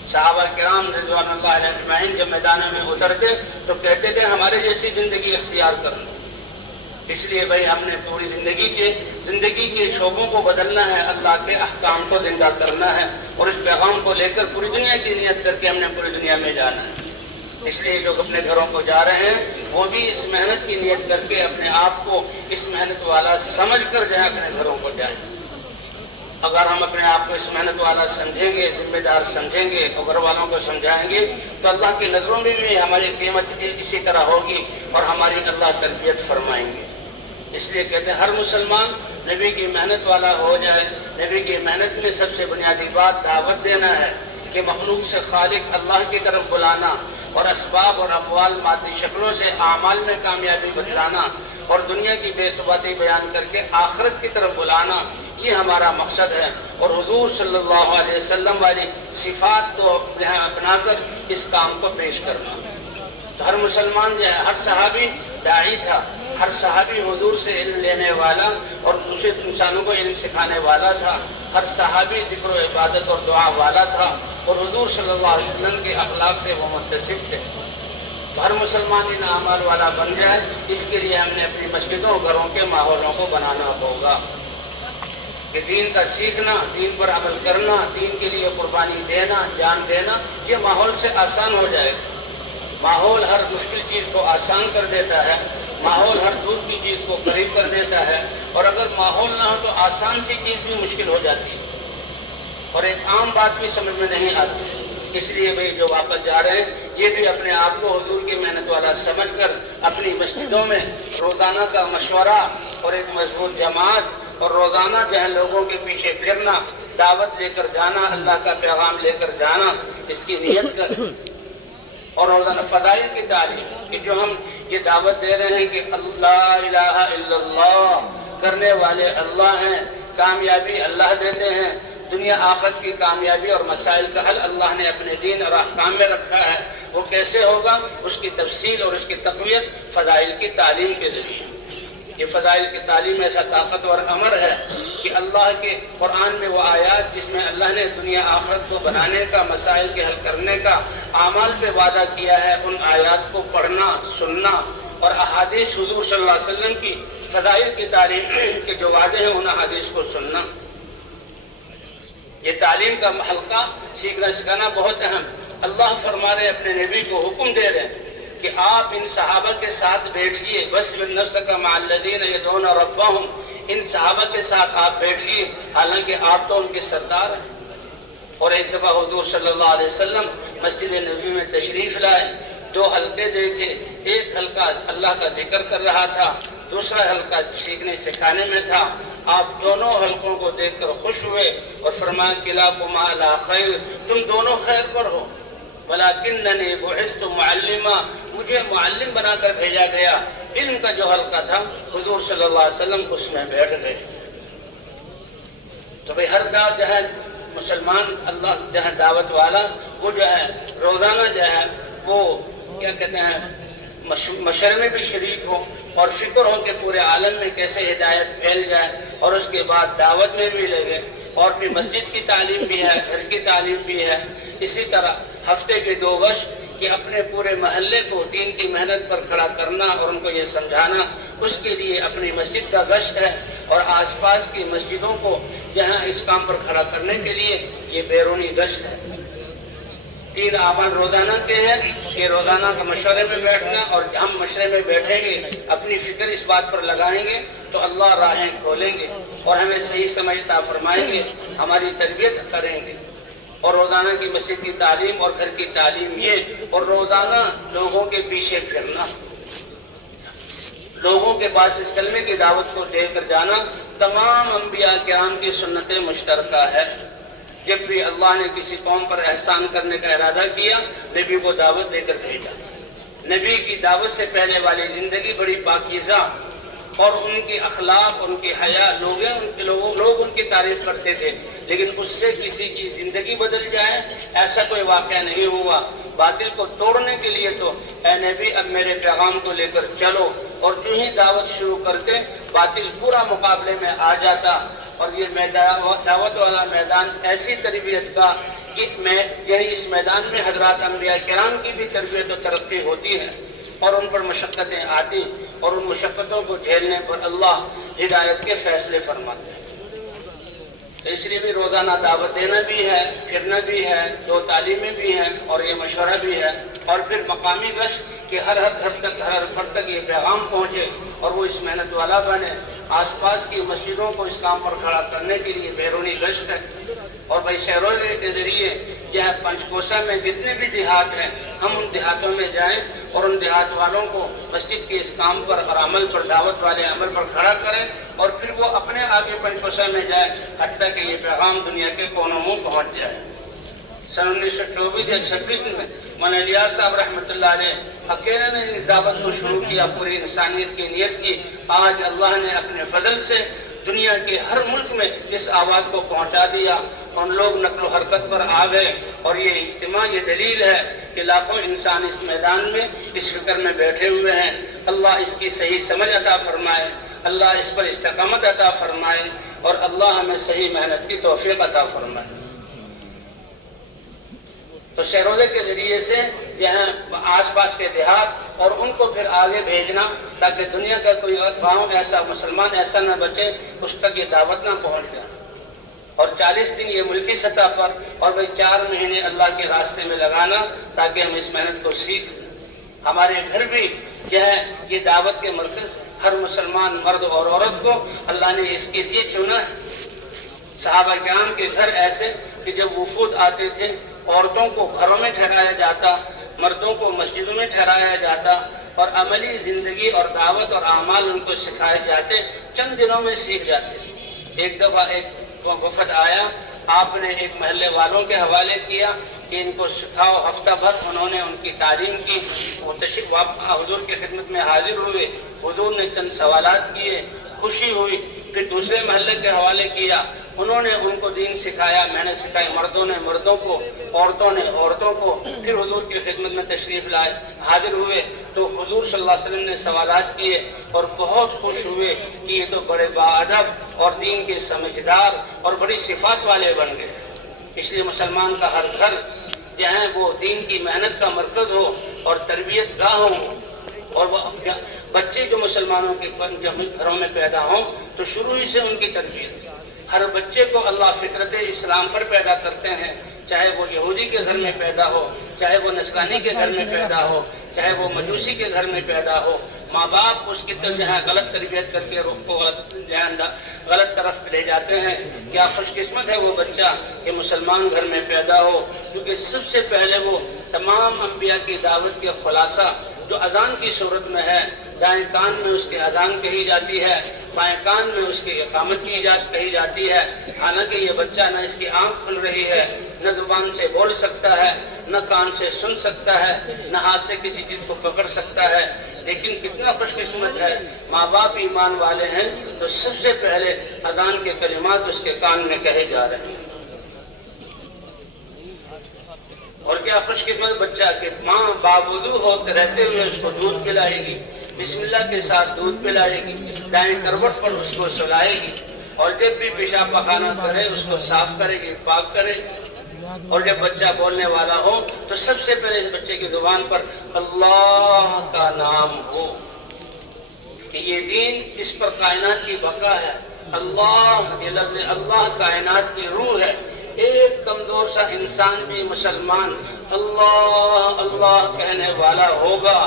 صحابہ کرام رضوان اللہ علیہ اجمعین جب میدانوں میں اترتے تو کہتے تھے ہمارے جیسی زندگی اختیار کرنا. اس لیے بھائی ہم نے پوری زندگی کے شعبوں کو بدلنا ہے, اللہ کے احکام کو زندہ کرنا ہے اور اس پیغام کو لے کر پوری دنیا کی نیت کر کے ہم نے پوری دنیا میں جانا ہے. اس لیے لوگ اپنے گھروں کو جا رہے ہیں وہ بھی اس محنت کی نیت کر کے اپنے آپ کو اس محنت والا سمجھ کر جائیں, اپنے گھروں کو جائیں. اگر ہم اپنے آپ کو اس محنت والا سمجھیں گے, ذمہ دار سمجھیں گے اور گھر والوں کو سمجھائیں گے تو اللہ کی نظروں میں بھی ہماری قیمت اسی طرح ہوگی اور ہماری اللہ تربیت فرمائیں گے. اس لیے کہتے ہیں ہر مسلمان نبی کی محنت والا ہو جائے. نبی کی محنت میں سب سے بنیادی بات دعوت دینا ہے کہ مخلوق سے خالق اللہ کی طرف بلانا اور اسباب اور اموال مادی شکلوں سے اعمال میں کامیابی بتلانا اور دنیا کی بے ثباتی بیان کر کے آخرت کی طرف بلانا, یہ ہمارا مقصد ہے. اور حضور صلی اللہ علیہ وسلم والی صفات کو اپنا کر اس کام کو پیش کرنا. تو ہر مسلمان جو ہے, ہر صحابی داعی تھا, ہر صحابی حضور سے علم لینے والا اور دوسرے انسانوں کو علم سکھانے والا تھا. ہر صحابی ذکر و عبادت اور دعا والا تھا اور حضور صلی اللہ علیہ وسلم کے اخلاق سے وہ متصف تھے. ہر مسلمان ان اعمال والا بن جائے, اس کے لیے ہم نے اپنی مسجدوں گھروں کے ماحولوں کو بنانا ہوگا کہ دین کا سیکھنا, دین پر عمل کرنا, دین کے لیے قربانی دینا, جان دینا, یہ ماحول سے آسان ہو جائے گا. ماحول ہر مشکل چیز کو آسان کر دیتا ہے, ماحول ہر دور کی چیز کو قریب کر دیتا ہے, اور اگر ماحول نہ ہو تو آسان سی چیز بھی مشکل ہو جاتی ہے اور ایک عام بات بھی سمجھ میں نہیں آتی. اس لیے بھائی جو واپس جا رہے ہیں یہ بھی اپنے آپ کو حضور کی محنت والا سمجھ کر اپنی مسجدوں میں روزانہ کا مشورہ اور ایک مضبوط جماعت اور روزانہ جو ہے لوگوں کے پیچھے پھرنا, دعوت لے کر جانا, اللہ کا پیغام لے کر جانا, اس کی نیت کر. اور روزانہ فضائل کی تعلیم کہ جو ہم یہ دعوت دے رہے ہیں کہ اللہ الہ الا اللہ, کرنے والے اللہ ہیں, کامیابی اللہ دیتے ہیں, دنیا آخرت کی کامیابی اور مسائل کا حل اللہ نے اپنے دین اور احکام میں رکھا ہے. وہ کیسے ہوگا؟ اس کی تفصیل اور اس کی تقویت فضائل کی تعلیم کے ذریعے. یہ فضائل کی تعلیم ایسا طاقتور امر ہے کہ اللہ کے قرآن میں وہ آیات جس میں اللہ نے دنیا آخرت کو بنانے کا، مسائل کے حل کرنے کا، اعمال پہ وعدہ کیا ہے، ان آیات کو پڑھنا، سننا، اور احادیث حضور صلی اللہ علیہ وسلم کی فضائل کی تعلیم کے جو وعدے ہیں ان احادیث کو سننا. یہ تعلیم کا حلقہ سیکھنا سکھانا بہت اہم. اللہ فرما رہے اپنے نبی کو حکم دے رہے ہیں کہ آپ ان صحابہ کے ساتھ بیٹھیے، وَاصْبِرْ نَفْسَكَ مَعَ الَّذِينَ يَدْعُونَ رَبَّهُمْ، ان صحابہ کے ساتھ آپ بیٹھیے حالانکہ آپ تو ان کے سردار ہیں. اور ایک دفعہ حضور صلی اللہ علیہ وسلم مسجد نبوی میں تشریف لائے، 2 حلقے دیکھے. ایک حلقہ اللہ کا ذکر کر رہا تھا، دوسرا حلقہ سیکھنے سکھانے میں تھا. آپ دونوں حلقوں کو دیکھ کر خوش ہوئے اور فرمایا کلاکما علی خیر، تم دونوں خیر پر ہو. ولیکننی بعثت معلما، مجھے معلم بنا کر بھیجا گیا. علم کا جو حلقہ تھا حضور صلی اللہ علیہ وسلم اس میں بیٹھ گئے. تو بھئی ہر جو ہے مسلمان اللہ جو ہے دعوت والا وہ جو ہے روزانہ جو ہے وہ کیا کہتے ہیں مشورے میں بھی شریک ہو اور فکر ہو کہ پورے عالم میں کیسے ہدایت پھیل جائے، اور اس کے بعد دعوت میں بھی لگے. اور پھر مسجد کی تعلیم بھی ہے، گھر کی تعلیم بھی ہے. اسی طرح ہفتے کے 2 گشت کہ اپنے پورے محلے کو دین کی محنت پر کھڑا کرنا اور ان کو یہ سمجھانا، اس کے لیے اپنی مسجد کا گشت ہے. اور آس پاس کی مسجدوں کو جہاں اس کام پر کھڑا کرنے کے لیے یہ بیرونی گشت ہے. 3 اعمال روزانہ کے ہیں کہ روزانہ کا مشورے میں بیٹھنا، اور ہم مشورے میں بیٹھیں گے اپنی فکر اس بات پر لگائیں گے تو اللہ راہیں کھولیں گے اور ہمیں صحیح سمجھ عطا فرمائیں گے، ہماری تربیت کریں گے. اور روزانہ کی مسجد کی تعلیم اور گھر کی تعلیم یہ، اور روزانہ لوگوں کے پیچھے پھرنا، لوگوں کے پاس اس کلمے کی دعوت کو دے کر جانا تمام انبیاء کرام کی سنت مشترکہ ہے. جب بھی اللہ نے کسی قوم پر احسان کرنے کا ارادہ کیا، نبی کو دعوت دے کر بھیجا. نبی کی دعوت سے پہلے والی زندگی بڑی پاکیزہ، اور ان کی اخلاق، ان کی حیا، لوگ ان کی تعریف کرتے تھے. لیکن اس سے کسی کی زندگی بدل جائے ایسا کوئی واقعہ نہیں ہوا. باطل کو توڑنے کے لیے تو اے نبی اب میرے پیغام کو لے کر چلو، اور جو ہی دعوت شروع کرتے باطل پورا مقابلے میں آ جاتا. اور یہ دعوت والا میدان ایسی تربیت کا کہ یعنی اس میدان میں حضرات انبیاء کرام کی بھی تربیت و ترقی ہوتی ہے، اور ان پر مشقتیں آتی، اور ان مشقتوں کو جھیلنے پر اللہ ہدایت کے فیصلے فرماتے ہیں. تو اس لیے بھی روزانہ دعوت دینا بھی ہے، پھرنا بھی ہے، 2 تعلیمیں بھی ہیں، اور یہ مشورہ بھی ہے. اور پھر مقامی گشت کہ ہر گھر تک، ہر فرد تک یہ پیغام پہنچے اور وہ اس محنت والا بنے. آس پاس کی مسجدوں کو اس کام پر کھڑا کرنے کے لیے بیرونی گشت ہے. اور بھائی شہروزے کے ذریعے یا پنچکوسا میں جتنے بھی دیہات ہیں ہم ان دیہاتوں میں جائیں اور ان دیہات والوں کو مسجد کے اس کام پر اور عمل پر، دعوت والے عمل پر کھڑا کریں، اور پھر وہ اپنے آگے پنچکوسا میں جائے حتیٰ کہ یہ پیغام دنیا کے کونوں میں پہنچ جائے. سن 1924 یا 26 میں مولانا الیاس صاحب رحمۃ اللہ علیہ اکیلے نے اس دعوت کو شروع کیا، پوری انسانیت کی نیت کی. آج اللہ نے اپنے فضل سے دنیا کے ہر ملک میں اس آواز کو پہنچا دیا. اور لوگ نقل و حرکت پر آ گئے، اور یہ اجتماع یہ دلیل ہے کہ لاکھوں انسان اس میدان میں اس فکر میں بیٹھے ہوئے ہیں. اللہ اس کی صحیح سمجھ عطا فرمائے، اللہ اس پر استقامت عطا فرمائے، اور اللہ ہمیں صحیح محنت کی توفیق عطا فرمائے. تو شہروزے کے ذریعے سے یہاں آس پاس کے دیہات اور ان کو پھر آگے بھیجنا تاکہ دنیا کا کوئی گاؤں ایسا، مسلمان ایسا نہ بچے اس تک یہ دعوت نہ پہنچ جائے. اور 40 دن یہ ملکی سطح پر، اور بھئی 4 مہینے اللہ کے راستے میں لگانا تاکہ ہم اس محنت کو سیکھ. ہمارے گھر بھی جو ہے یہ دعوت کے مرکز، ہر مسلمان مرد اور عورت کو اللہ نے اس کے لیے چنا ہے. صحابہ کرام کے گھر ایسے کہ جب وفود آتے تھے عورتوں کو گھروں میں ٹھہرایا جاتا، مردوں کو مسجدوں میں ٹھہرایا جاتا، اور عملی زندگی اور دعوت اور اعمال ان کو سکھائے جاتے، چند دنوں میں سیکھ جاتے. ایک دفعہ ایک وفد آیا، آپ نے ایک محلے والوں کے حوالے کیا کہ ان کو سکھاؤ. ہفتہ بھر انہوں نے ان کی تعلیم کی. وہ تشریف حضور کی خدمت میں حاضر ہوئے، حضور نے چند سوالات کیے، خوشی ہوئی. پھر دوسرے محلے کے حوالے کیا، انہوں نے ان کو دین سکھایا، محنت سکھائی. مردوں نے مردوں کو، عورتوں نے عورتوں کو. پھر حضور کی خدمت میں تشریف لائے، حاضر ہوئے. تو حضور صلی اللہ علیہ وسلم نے سوالات کیے اور بہت خوش ہوئے کہ یہ تو بڑے باادب اور دین کے سمجھدار اور بڑی صفات والے بن گئے۔ اس لیے مسلمان کا ہر گھر جہاں وہ دین کی محنت کا مرکز ہو اور تربیت گاہ ہو، اور وہ بچے جو مسلمانوں کے گھروں میں پیدا ہوں تو شروع ہی سے ان کی تربیت، ہر بچے کو اللہ فطرت اسلام پر پیدا کرتے ہیں، چاہے وہ یہودی کے گھر میں پیدا ہو، چاہے وہ نصرانی کے گھر میں پیدا ہو، چاہے وہ مجوسی کے گھر میں پیدا ہو۔ ماں باپ اس کی جہاں غلط تربیت کر کے رخ کو غلط طرف لے جاتے ہیں۔ کیا خوش قسمت ہے وہ بچہ کہ مسلمان گھر میں پیدا ہو، کیونکہ سب سے پہلے وہ تمام انبیاء کی دعوت کے خلاصہ جو اذان کی صورت میں ہے، دائیں کان میں اس کے اذان کہی جاتی ہے، بائیں کان میں اس کی اقامت کہی جاتی ہے۔ حالانکہ یہ بچہ نہ اس کی آنکھ کھل رہی ہے، نہ زبان سے بول سکتا ہے، نہ کان سے سن سکتا ہے، نہ ہاتھ سے کسی چیز کو پکڑ سکتا ہے، لیکن کتنا خوش قسمت ہے، ماں باپ ایمان والے ہیں تو سب سے پہلے اذان کے کلمات اس کے کان میں کہے جا رہے ہیں۔ اور کیا خوش قسمت بچہ کہ ماں باوضو ہوتے رہتے ہوئے اس کو دودھ پلائے گی، بسم اللہ کے ساتھ دودھ پلائے گی، دائیں کروٹ پر اس کو سلائے گی، اور جب بھی پیشاب پخانہ کرے اس کو صاف کرے گی، پاک کرے گی۔ اور جب بچہ بولنے والا ہو تو سب سے پہلے اس بچے کی زبان پر اللہ کا نام ہو، کہ یہ دین اس پر کائنات کی بقا ہے۔ اللہ، یہ لفظ اللہ کائنات کی روح ہے۔ ایک کمزور سا انسان بھی مسلمان اللہ اللہ کہنے والا ہوگا،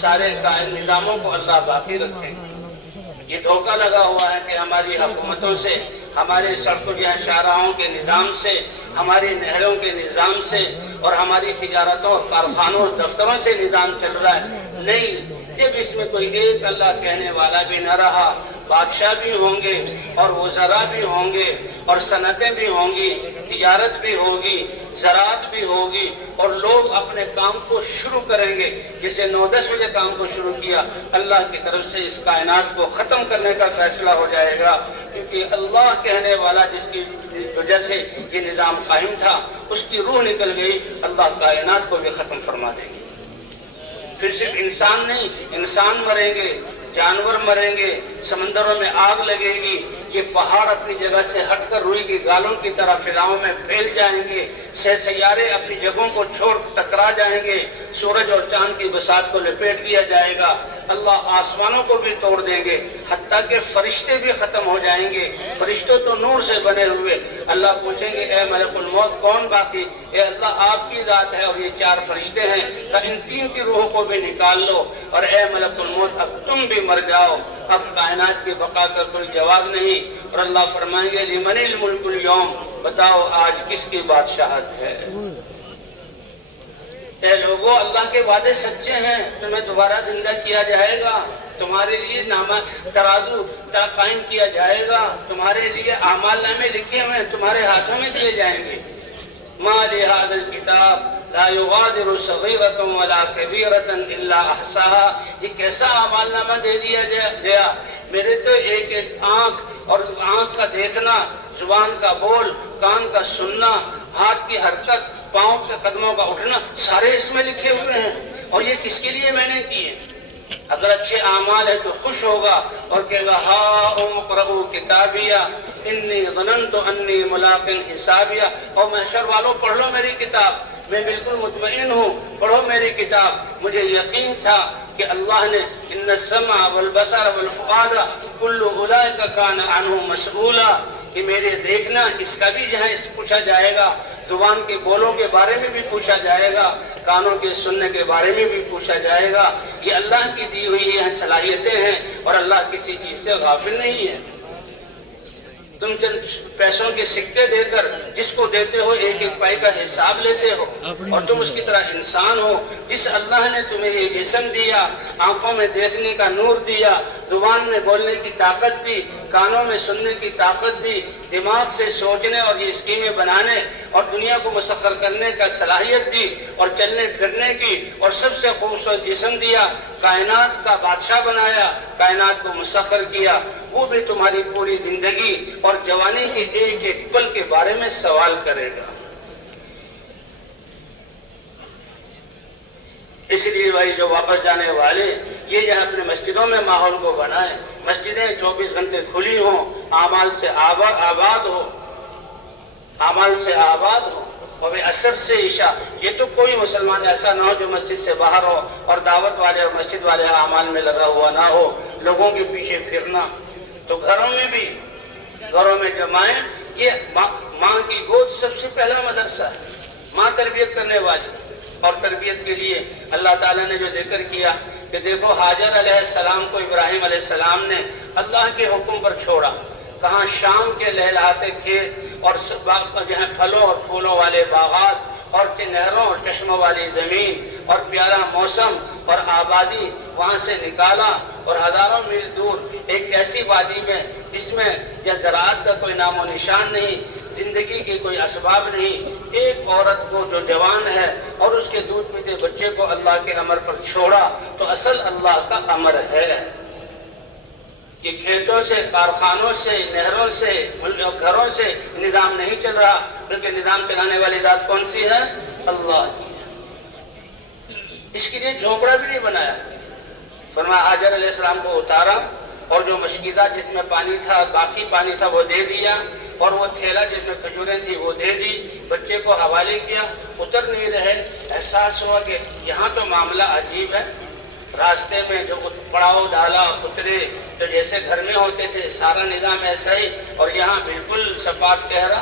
سارے نظاموں کو اللہ باقی رکھے گا۔ یہ دھوکہ لگا ہوا ہے کہ ہماری حکومتوں سے، ہمارے سڑکوں یا شاہراہوں کے نظام سے، ہماری نہروں کے نظام سے، اور ہماری تجارتوں، کارخانوں، دفتروں سے نظام چل رہا ہے۔ نہیں، جب اس میں کوئی ایک اللہ کہنے والا بھی نہ رہا، بادشاہ بھی ہوں گے اور وزراء بھی ہوں گے اور صنعتیں بھی ہوں گی، تجارت بھی ہوگی، زراعت بھی ہوگی، اور لوگ اپنے کام کو شروع کریں گے۔ جسے 9-10 بجے کام کو شروع کیا، اللہ کی طرف سے اس کائنات کو ختم کرنے کا فیصلہ ہو جائے گا، کیونکہ اللہ کہنے والا جس کی وجہ سے یہ نظام قائم تھا، اس کی روح نکل گئی، اللہ کائنات کو بھی ختم فرما دیں گے۔ پھر صرف انسان نہیں، انسان مریں گے، جانور مریں گے، سمندروں میں آگ لگے گی، یہ پہاڑ اپنی جگہ سے ہٹ کر روئی کی گالوں کی طرح فضاؤں میں پھیل جائیں گے، سیارے اپنی جگہوں کو چھوڑ ٹکرا جائیں گے، سورج اور چاند کی بساط کو لپیٹ دیا جائے گا، اللہ آسمانوں کو بھی توڑ دیں گے، حتیٰ کہ فرشتے بھی ختم ہو جائیں گے۔ فرشتوں تو نور سے بنے ہوئے، اللہ پوچھیں گے اے ملک الموت کون باقی؟ اے اللہ آپ کی ذات ہے اور یہ 4 فرشتے ہیں، تو ان 3 کی روحوں کو بھی نکال لو، اور اے ملک الموت اب تم بھی مر جاؤ، اب کائنات کی بقا کا کوئی جواب نہیں۔ اور اللہ فرمائیں گے لمن الملک اليوم، بتاؤ آج کس کی بادشاہت ہے؟ اے لوگوں، اللہ کے وعدے سچے ہیں، تمہیں دوبارہ زندہ کیا جائے گا، تمہارے لیے ترازو قائم کیا جائے گا، تمہارے لیے اعمال نامے لکھے ہوئے تمہارے ہاتھوں میں دیے جائیں گے۔ ما لهذا الكتاب لا يغادر صغيرة ولا كبيرة الا احصاها، یہ کیسا اعمال نامہ دے دیا گیا؟ میرے تو ایک ایک آنکھ، اور آنکھ کا دیکھنا، زبان کا بول، کان کا سننا، ہاتھ کی حرکت، پاؤں کے قدموں کا اٹھنا، سارے اس میں لکھے ہوئے ہیں۔ اور یہ کس کے لیے میں نے کیے؟ اگر اچھے اعمال ہے تو خوش ہوگا اور کہے گا ہا اقرؤ کتابیہ انی ظننت انی ملاق حسابیہ، اور محشر والوں پڑھ لو میری کتاب، میں بالکل مطمئن ہوں، پڑھو میری کتاب، مجھے یقین تھا کہ اللہ نے ان السمع والبصر والفؤاد کل اولئک کان عنہ مسئولا، کہ میرے دیکھنا اس کا بھی جہاں اس پوچھا جائے گا، زبان کے بولوں کے بارے میں بھی پوچھا جائے گا، کانوں کے سننے کے بارے میں بھی پوچھا جائے گا۔ یہ اللہ کی دی ہوئی یہ صلاحیتیں ہیں اور اللہ کسی چیز سے غافل نہیں ہے۔ تم چند پیسوں کے سکے دے کر جس کو دیتے ہو ایک ایک پائی کا حساب لیتے ہو، اور تم اس کی طرح انسان ہو۔ جس اللہ نے تمہیں یہ جسم دیا، آنکھوں میں دیکھنے کا نور دیا، زبان میں بولنے کی طاقت دی، کانوں میں سننے کی طاقت دی، دماغ سے سوچنے اور یہ اسکیمیں بنانے اور دنیا کو مسخر کرنے کا صلاحیت دی، اور چلنے پھرنے کی، اور سب سے خوبصورت جسم دیا، کائنات کا بادشاہ بنایا، کائنات کو مسخر کیا، وہ بھی تمہاری پوری زندگی اور جوانی کے ایک ایک پل کے بارے میں سوال کرے گا۔ اس لیے بھائی جو واپس جانے والے یہ جو ہے اپنے مسجدوں میں ماحول کو بنائیں، مسجدیں 24 گھنٹے کھلی ہوں، اعمال سے آباد ہو، اعمال سے آباد ہو۔ اور عصر سے عشاء، یہ تو کوئی مسلمان ایسا نہ ہو جو مسجد سے باہر ہو اور دعوت والے اور مسجد والے اعمال میں لگا ہوا نہ ہو، لوگوں کے پیچھے پھرنا۔ تو گھروں میں بھی، گھروں میں جمائیں۔ یہ ماں کی گود سب سے پہلا مدرسہ ہے، ماں تربیت کرنے والی۔ اور تربیت کے لیے اللہ تعالیٰ نے جو ذکر کیا کہ دیکھو حاجر علیہ السلام کو ابراہیم علیہ السلام نے اللہ کے حکم پر چھوڑا، کہاں شام کے لہلاتے کھیت اور جو ہے پھلوں اور پھولوں والے باغات اور نہروں اور چشموں والی زمین اور پیارا موسم اور آبادی، وہاں سے نکالا اور ہزاروں میل دور ایک ایسی وادی میں جس میں زراعت کا کوئی نام و نشان نہیں، زندگی کے کوئی اسباب نہیں، ایک عورت کو جو جوان ہے اور اس کے دودھ پیتے بچے کو اللہ کے امر پر چھوڑا، تو اصل اللہ کا امر ہے کہ کھیتوں سے، کارخانوں سے، نہروں سے، گھروں سے نظام نہیں چل رہا، بلکہ نظام چلانے والی ذات کون سی ہے؟ اللہ کی۔ اس کے لیے جھونپڑا بھی نہیں بنایا، فرمایا حاجر علیہ السلام کو اتارا اور جو مشکیدہ جس میں پانی تھا، باقی پانی تھا، وہ دے دیا، اور وہ تھیلا جس میں کھجوریں تھی وہ دے دی، بچے کو حوالے کیا، اتر نہیں رہے۔ احساس ہوا کہ یہاں تو معاملہ عجیب ہے، راستے میں جو پڑاؤ ڈالا، اترے تو جیسے گھر میں ہوتے تھے، سارا نظام ایسا ہی، اور یہاں بالکل شفاف چہرہ،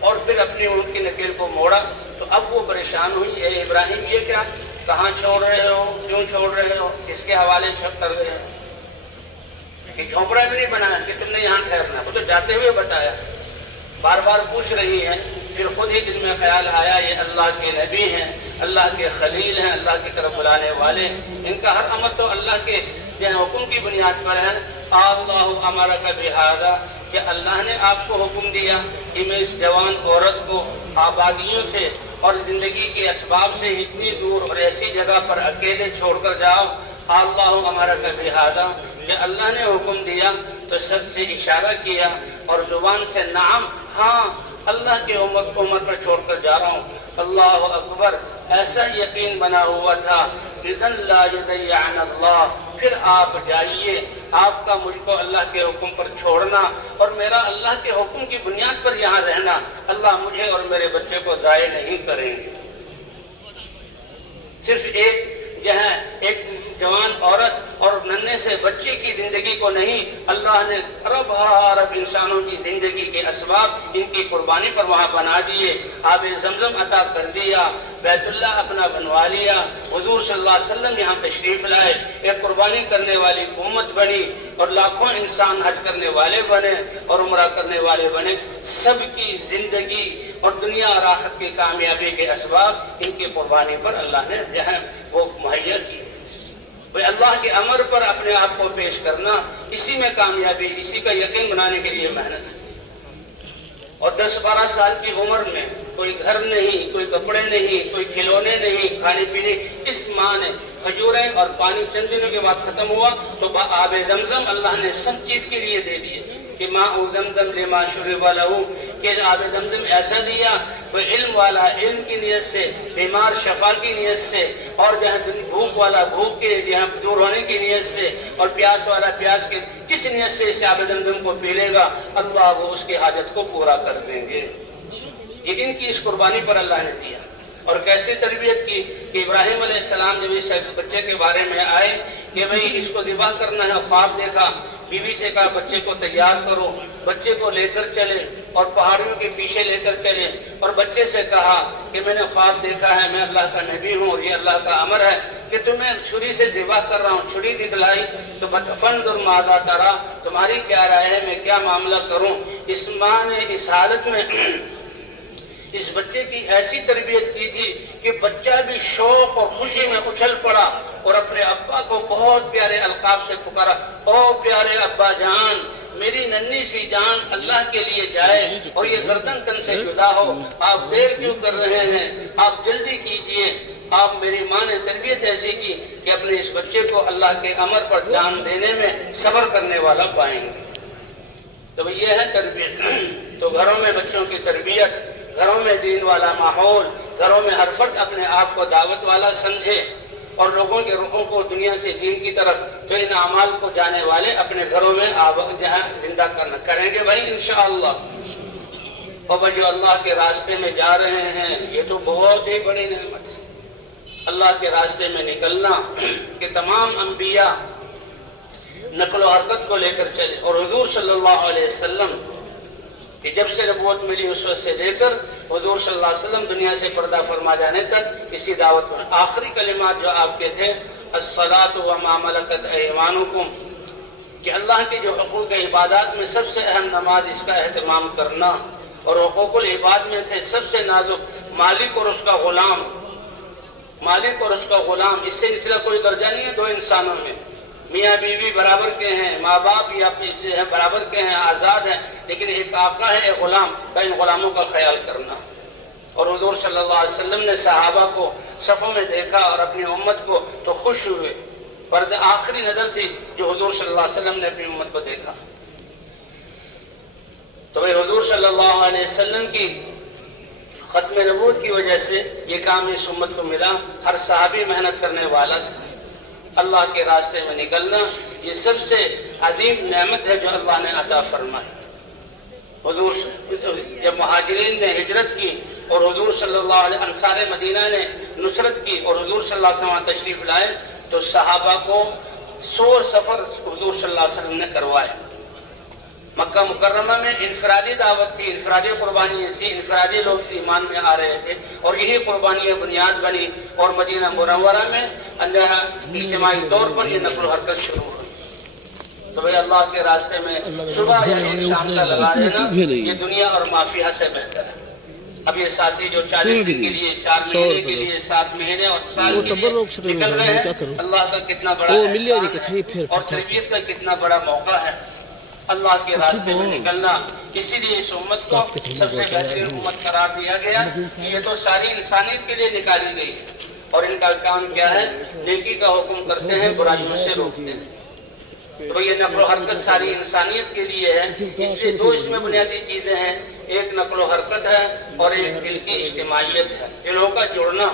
اور پھر اپنی اونٹ کی نکیل کو موڑا۔ تو اب وہ پریشان ہوئی، اے ابراہیم یہ کیا، کہاں چھوڑ رہے ہو، کیوں چھوڑ رہے ہو، کس کے حوالے کر رہے ہو؟ کہ جھونپڑا بھی نہیں بنایا کہ تم نے یہاں ٹھہرنا، وہ تو جاتے ہوئے بتایا، بار بار پوچھ رہی ہیں۔ پھر خود ہی دل میں خیال آیا یہ اللہ کے نبی ہیں، اللہ کے خلیل ہیں، اللہ کی طرف بلانے والے، ان کا ہر امر تو اللہ کے حکم کی بنیاد پر ہے۔ اللہ امرک بہذا، کہ اللہ نے آپ کو حکم دیا کہ میں اس جوان عورت کو آبادیوں سے اور زندگی کے اسباب سے اتنی دور اور ایسی جگہ پر اکیلے چھوڑ کر جاؤ۔ اللہ امرک بہذا، کہ اللہ نے حکم دیا تو سر سے اشارہ کیا اور زبان سے نعم، ہاں اللہ کے عمر پر چھوڑ کر جا رہا ہوں۔ اللہ اکبر، ایسا یقین بنا ہوا تھا اذن لا یضیعن اللہ، پھر آپ جائیے، آپ کا مجھ کو اللہ کے حکم پر چھوڑنا اور میرا اللہ کے حکم کی بنیاد پر یہاں رہنا، اللہ مجھے اور میرے بچے کو ضائع نہیں کریں گے۔ صرف ایک جوان عورت اور ننھے سے بچے کی زندگی کو نہیں، اللہ نے ارب انسانوں کی زندگی کے اسباب ان کی قربانی پر وہاں بنا دیے، آب زمزم عطا کر دیا، بیت اللہ اپنا بنوا لیا، حضور صلی اللہ علیہ وسلم یہاں تشریف لائے، ایک قربانی کرنے والی امت بنی اور لاکھوں انسان حج کرنے والے بنے اور عمرہ کرنے والے بنے۔ سب کی زندگی اور دنیا اور آخرت کی کامیابی کے اسباب ان کی قربانی پر اللہ نے جو ہے وہ مہیا کی۔ اللہ کے امر پر اپنے آپ کو پیش کرنا، اسی میں کامیابی، اسی کا یقین بنانے کے لیے محنت۔ اور 10-12 سال کی عمر میں کوئی گھر نہیں، کوئی کپڑے نہیں، کوئی کھلونے نہیں، کھانے پینے، اس ماں نے کھجوریں اور پانی چند دنوں کے بعد ختم ہوا تو آب زمزم اللہ نے سب چیز کے لیے دے دیے کہ ماء زمزم لما شرب لہ، کہ آب زمزم ایسا دیا وہ علم والا علم کی نیت سے، بیمار شفا کی نیت سے، اور جہاں بھوک والا بھوک کے جہاں دور ہونے کی نیت سے، اور پیاس والا پیاس کے کس نیت سے اس آب زمزم کو پی لے گا اللہ وہ اس کی حاجت کو پورا کر دیں گے۔ یہ ان کی اس قربانی پر اللہ نے دیا۔ اور کیسے تربیت کی کہ ابراہیم علیہ السلام جب اس بچے کے بارے میں آئے کہ بھئی اس کو ذبح کرنا ہے، خواب دیکھا، بیوی سے کہا بچے کو تیار کرو، بچے کو لے کر چلے اور پہاڑیوں کے پیچھے لے کر چلے، اور بچے سے کہا کہ میں نے خواب دیکھا ہے، میں اللہ کا نبی ہوں اور یہ اللہ کا امر ہے کہ تمہیں چھری سے ذبح کر رہا ہوں۔ چھری دکھلائی تو فانظر ماذا تری، تمہاری کیا رائے ہے، میں کیا معاملہ کروں۔ اس ماں نے اس حالت میں اس بچے کی ایسی تربیت کی تھی کہ بچہ بھی شوق اور خوشی میں اچھل پڑا اور اپنے ابا کو بہت پیارے القاب سے پکارا، او پیارے ابا جان، میری ننھی سی جان اللہ کے لیے جائے اور یہ گردن تن سے جدا ہو، آپ دیر کیوں کر رہے ہیں، آپ جلدی کیجئے۔ آپ میری ماں نے تربیت ایسی کی کہ اپنے اس بچے کو اللہ کے امر پر جان دینے میں صبر کرنے والا پائیں گے۔ تو یہ ہے تربیت۔ تو گھروں میں بچوں کی تربیت، گھروں میں دین والا ماحول، گھروں میں ہر فرد اپنے آپ کو دعوت والا سمجھے، اور لوگوں کے رخوں کو دنیا سے دین کی طرف، تو ان اعمال کو جانے والے اپنے گھروں میں جہاں زندہ کریں گے بھائی انشاءاللہ۔ اور جو اللہ کے راستے میں جا رہے ہیں یہ تو بہت ہی بڑی نعمت ہے، اللہ کے راستے میں نکلنا کہ تمام انبیاء نقل و حرکت کو لے کر چلے، اور حضور صلی اللہ علیہ وسلم کہ جب سے نبوت ملی اس وقت سے لے کر حضور صلی اللہ علیہ وسلم دنیا سے پردہ فرما جانے تک اسی دعوت میں آخری کلمات جو آپ کے تھے الصلاۃ وما ملکت ایمانکم، کہ اللہ کے جو حقوق عبادات میں سب سے اہم نماز، اس کا اہتمام کرنا، اور حقوق العباد میں سے سب سے نازک مالک اور اس کا غلام، مالک اور اس کا غلام، اس سے نچلا کوئی درجہ نہیں ہے دو انسانوں میں، میاں بیوی برابر کے ہیں، ماں باپ یا برابر کے ہیں، آزاد ہیں، لیکن ایک آقا ہے ایک غلام، کا ان غلاموں کا خیال کرنا۔ اور حضور صلی اللہ علیہ وسلم نے صحابہ کو صفوں میں دیکھا اور اپنی امت کو تو خوش ہوئے، پر آخری نظر تھی جو حضور صلی اللہ علیہ وسلم نے اپنی امت کو دیکھا۔ تو بھئی حضور صلی اللہ علیہ وسلم کی ختم نبوت کی وجہ سے یہ کام اس امت کو ملا، ہر صحابی محنت کرنے والا تھا۔ اللہ کے راستے میں نکلنا یہ سب سے عظیم نعمت ہے جو اللہ نے عطا فرمائی۔ حضور جب مہاجرین نے ہجرت کی اور حضور صلی اللہ علیہ انصار مدینہ نے نصرت کی اور حضور صلی اللہ علیہ وسلم تشریف لائے تو صحابہ کو 100 سفر حضور صلی اللہ علیہ وسلم نے کروائے۔ مکہ مکرمہ میں انفرادی دعوت تھی، انفرادی قربانی تھی، انفرادی لوگ ایمان میں آ رہے تھے، اور یہی قربانیاں بنیاد بنی، اور مدینہ منورہ میں اجتماعی طور پر یہ نقل و حرکت شروع ہوئی۔ تو بھئی اللہ کے راستے میں صبح یا ایک شام کا لگا دینا یہ دنیا اور مافیہ سے بہتر ہے۔ اب یہ ساتھی جو 40 دن کے لیے، 4 مہینے کے لیے، 7 مہینے اور سال کے لیے نکل رہے ہیں، اللہ کا کتنا بڑا احسان ہے اور تربیت کا کتنا بڑا موقع ہے۔ اللہ کے راستے میں نکلنا، اسی لیے اس امت کو سب سے بہترین امت قرار دیا گیا کہ یہ تو ساری انسانیت کے لیے نکالی گئی ہے، اور ان کا کام کیا ہے؟ نیکی کا حکم کرتے ہیں، برائیوں سے روکتے ہیں۔ تو یہ نقل و حرکت ساری انسانیت کے لیے ہے، اس سے 2 اس میں بنیادی چیزیں ہیں، ایک نقل و حرکت ہے اور ایک دل کی اجتماعیت ہے، دلوں کا جڑنا،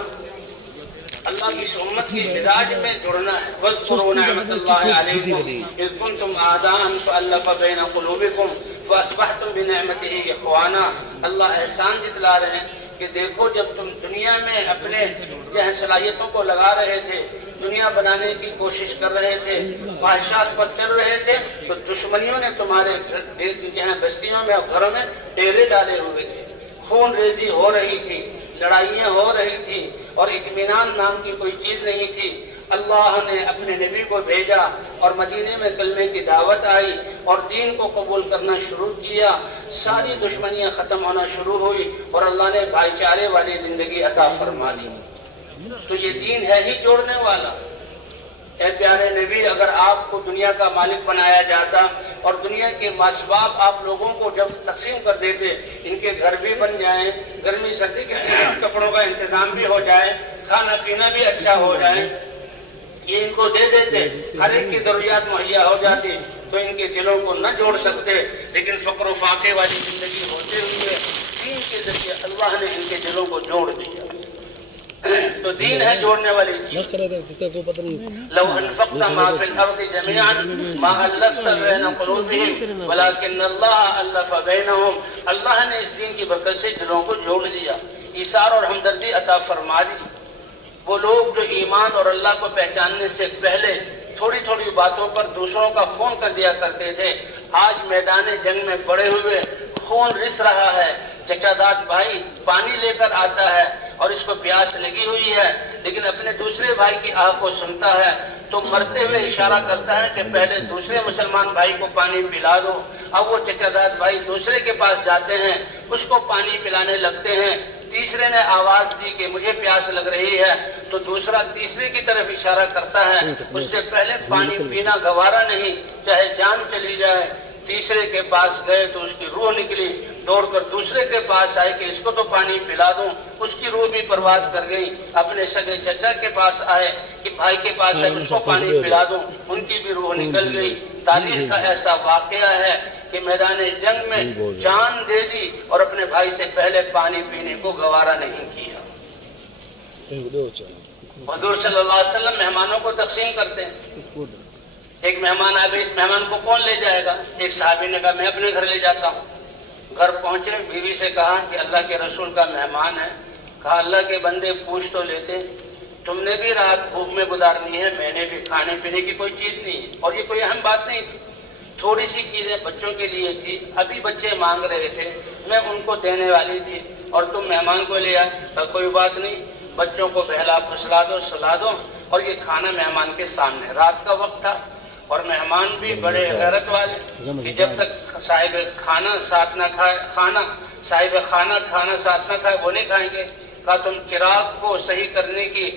اللہ کی امت کی مزاج میں جڑنا ہے۔ وَاذْكُرُوا نِعْمَةَ اللَّهِ عَلَيْكُمْ إِذْ كُنْتُمْ أَعْدَاءً فَأَلَّفَ بَيْنَ قُلُوبِكُمْ فَأَصْبَحْتُمْ بِنِعْمَتِهِ إِخْوَانًا۔ اللہ احسان جتلا رہے ہیں کہ دیکھو جب تم دنیا میں اپنے صلاحیتوں کو لگا رہے تھے، دنیا بنانے کی کوشش کر رہے تھے، خواہشات پر چل رہے تھے، تو دشمنیوں نے تمہارے بستیوں میں اور گھروں میں ڈیرے ڈالے ہوئے تھے، خون ریزی ہو رہی تھی، لڑائیاں ہو رہی تھی، اور اطمینان نام کی کوئی چیز نہیں تھی۔ اللہ نے اپنے نبی کو بھیجا اور مدینے میں کلمے کی دعوت آئی اور دین کو قبول کرنا شروع کیا، ساری دشمنیاں ختم ہونا شروع ہوئی اور اللہ نے بھائی چارے والی زندگی عطا فرما دی۔ تو یہ دین ہے ہی جوڑنے والا۔ اے پیارے نبی، اگر آپ کو دنیا کا مالک بنایا جاتا اور دنیا کے اسباب آپ لوگوں کو جب تقسیم کر دیتے، ان کے گھر بھی بن جائیں، گرمی سردی کے کپڑوں کا انتظام بھی ہو جائے، کھانا پینا بھی اچھا ہو جائے، یہ ان کو دے دیتے، ہر ایک کی ضروریات مہیا ہو جاتی، تو ان کے دلوں کو نہ جوڑ سکتے، لیکن فقر و فاقے والی زندگی ہوتے ہوئے دین کے ذریعے اللہ نے ان کے دلوں کو جوڑ دیا۔ تو دین ہے جوڑنے والی چیز۔ لو انفقت ما فی الارض جميعا ما الفت بین قلوبهم ولكن اللہ الف بینہم۔ اللہ نے اس دین کی برکت سے دلوں کو جوڑ دیا، ایثار اور ہمدردی عطا فرما دی۔ وہ لوگ جو ایمان اور اللہ کو پہچاننے سے پہلے تھوڑی تھوڑی باتوں پر دوسروں کا خون کر دیا کرتے تھے، آج میدان جنگ میں پڑے ہوئے خون رس رہا ہے، چچا داد بھائی پانی لے کر آتا ہے اور اس کو پیاس لگی ہوئی ہے، لیکن اپنے دوسرے بھائی کی آہ کو سنتا ہے تو مرتے ہوئے اشارہ کرتا ہے کہ پہلے دوسرے مسلمان بھائی کو پانی پلا دو۔ اب وہ چچا داد بھائی دوسرے کے پاس جاتے ہیں، اس کو پانی پلانے لگتے ہیں، تیسرے نے آواز دی کہ مجھے پیاس لگ رہی ہے تو دوسرا تیسرے کی طرف اشارہ کرتا ہے، اس سے پہلے پانی پینا گوارا نہیں، چاہے جان چلی جائے۔ تیسرے کے پاس گئے تو اس کی روح نکلی، دوڑ کر دوسرے کے پاس آئے کہ اس کو تو پانی پلا دوں، اس کی روح بھی پرواز کر گئی۔ اپنے سگے چچا کے پاس آئے کہ بھائی کے پاس ہے اس کو پانی پلا دوں، ان کی بھی روح نکل گئی۔ تاریخ کا ایسا واقعہ ہے کہ میدان جنگ میں جان دے دی اور اپنے بھائی سے پہلے پانی پینے کو گوارا نہیں کیا۔ حضور صلی اللہ علیہ وسلم مہمانوں کو تقسیم کرتے ہیں. ایک مہمان آئے، اس مہمان کو کون لے جائے گا؟ ایک صحابی نے کہا میں اپنے گھر لے جاتا ہوں. گھر پہنچے، بیوی سے کہا کہ اللہ کے رسول کا مہمان ہے. کہا اللہ کے بندے پوچھ تو لیتے، تم نے بھی رات بھوک میں گزارنی ہے، میں نے بھی، کھانے پینے کی کوئی چیز نہیں ہے. اور یہ کوئی اہم بات نہیں تھی، تھوڑی سی چیزیں بچوں کے لیے تھی، ابھی بچے مانگ رہے تھے، میں ان کو دینے والی تھی، اور تم مہمان کو لے آئے. کہا کوئی بات نہیں، بچوں کو بہلا پھسلا دو، سلا دو، اور یہ کھانا مہمان کے سامنے. رات کا وقت تھا اور مہمان بھی بڑے غیرت والے کہ جب تک صاحب کھانا ساتھ نہ کھائے، صاحب کھانا کھانا ساتھ نہ کھائے وہ نہیں کھائیں گے. کہا تم چراغ کو صحیح کرنے کی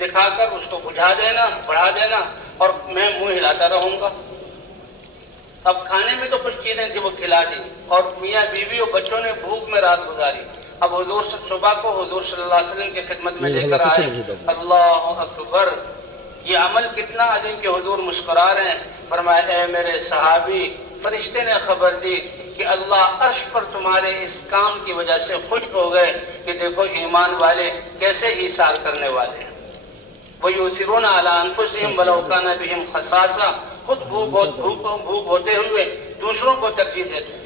دکھا کر اس کو بجھا دینا، بڑھا دینا، اور میں منہ ہلاتا رہوں گا. اب کھانے میں تو کچھ چیزیں تھی وہ کھلا دی، اور میاں بیوی اور بچوں نے بھوک میں رات گزاری. اب حضور صبح کو حضور صلی اللہ علیہ وسلم کی خدمت میں لے کر آئے. اللہ اکبر، یہ عمل کتنا عظیم کہ حضور مسکرا رہے ہیں. فرمایا اے میرے صحابی، فرشتے نے خبر دی کہ اللہ عرش پر تمہارے اس کام کی وجہ سے خوش ہو گئے کہ دیکھو ایمان والے کیسے ایثار کرنے والے ہیں. وَيُؤْثِرُونَ عَلَىٰ أَنفُسِهِمْ وَلَوْ كَانَ بِهِمْ خَصَاصَةٌ، خود بھوک ہوتے ہوئے دوسروں کو ترجیح دیتے ہیں.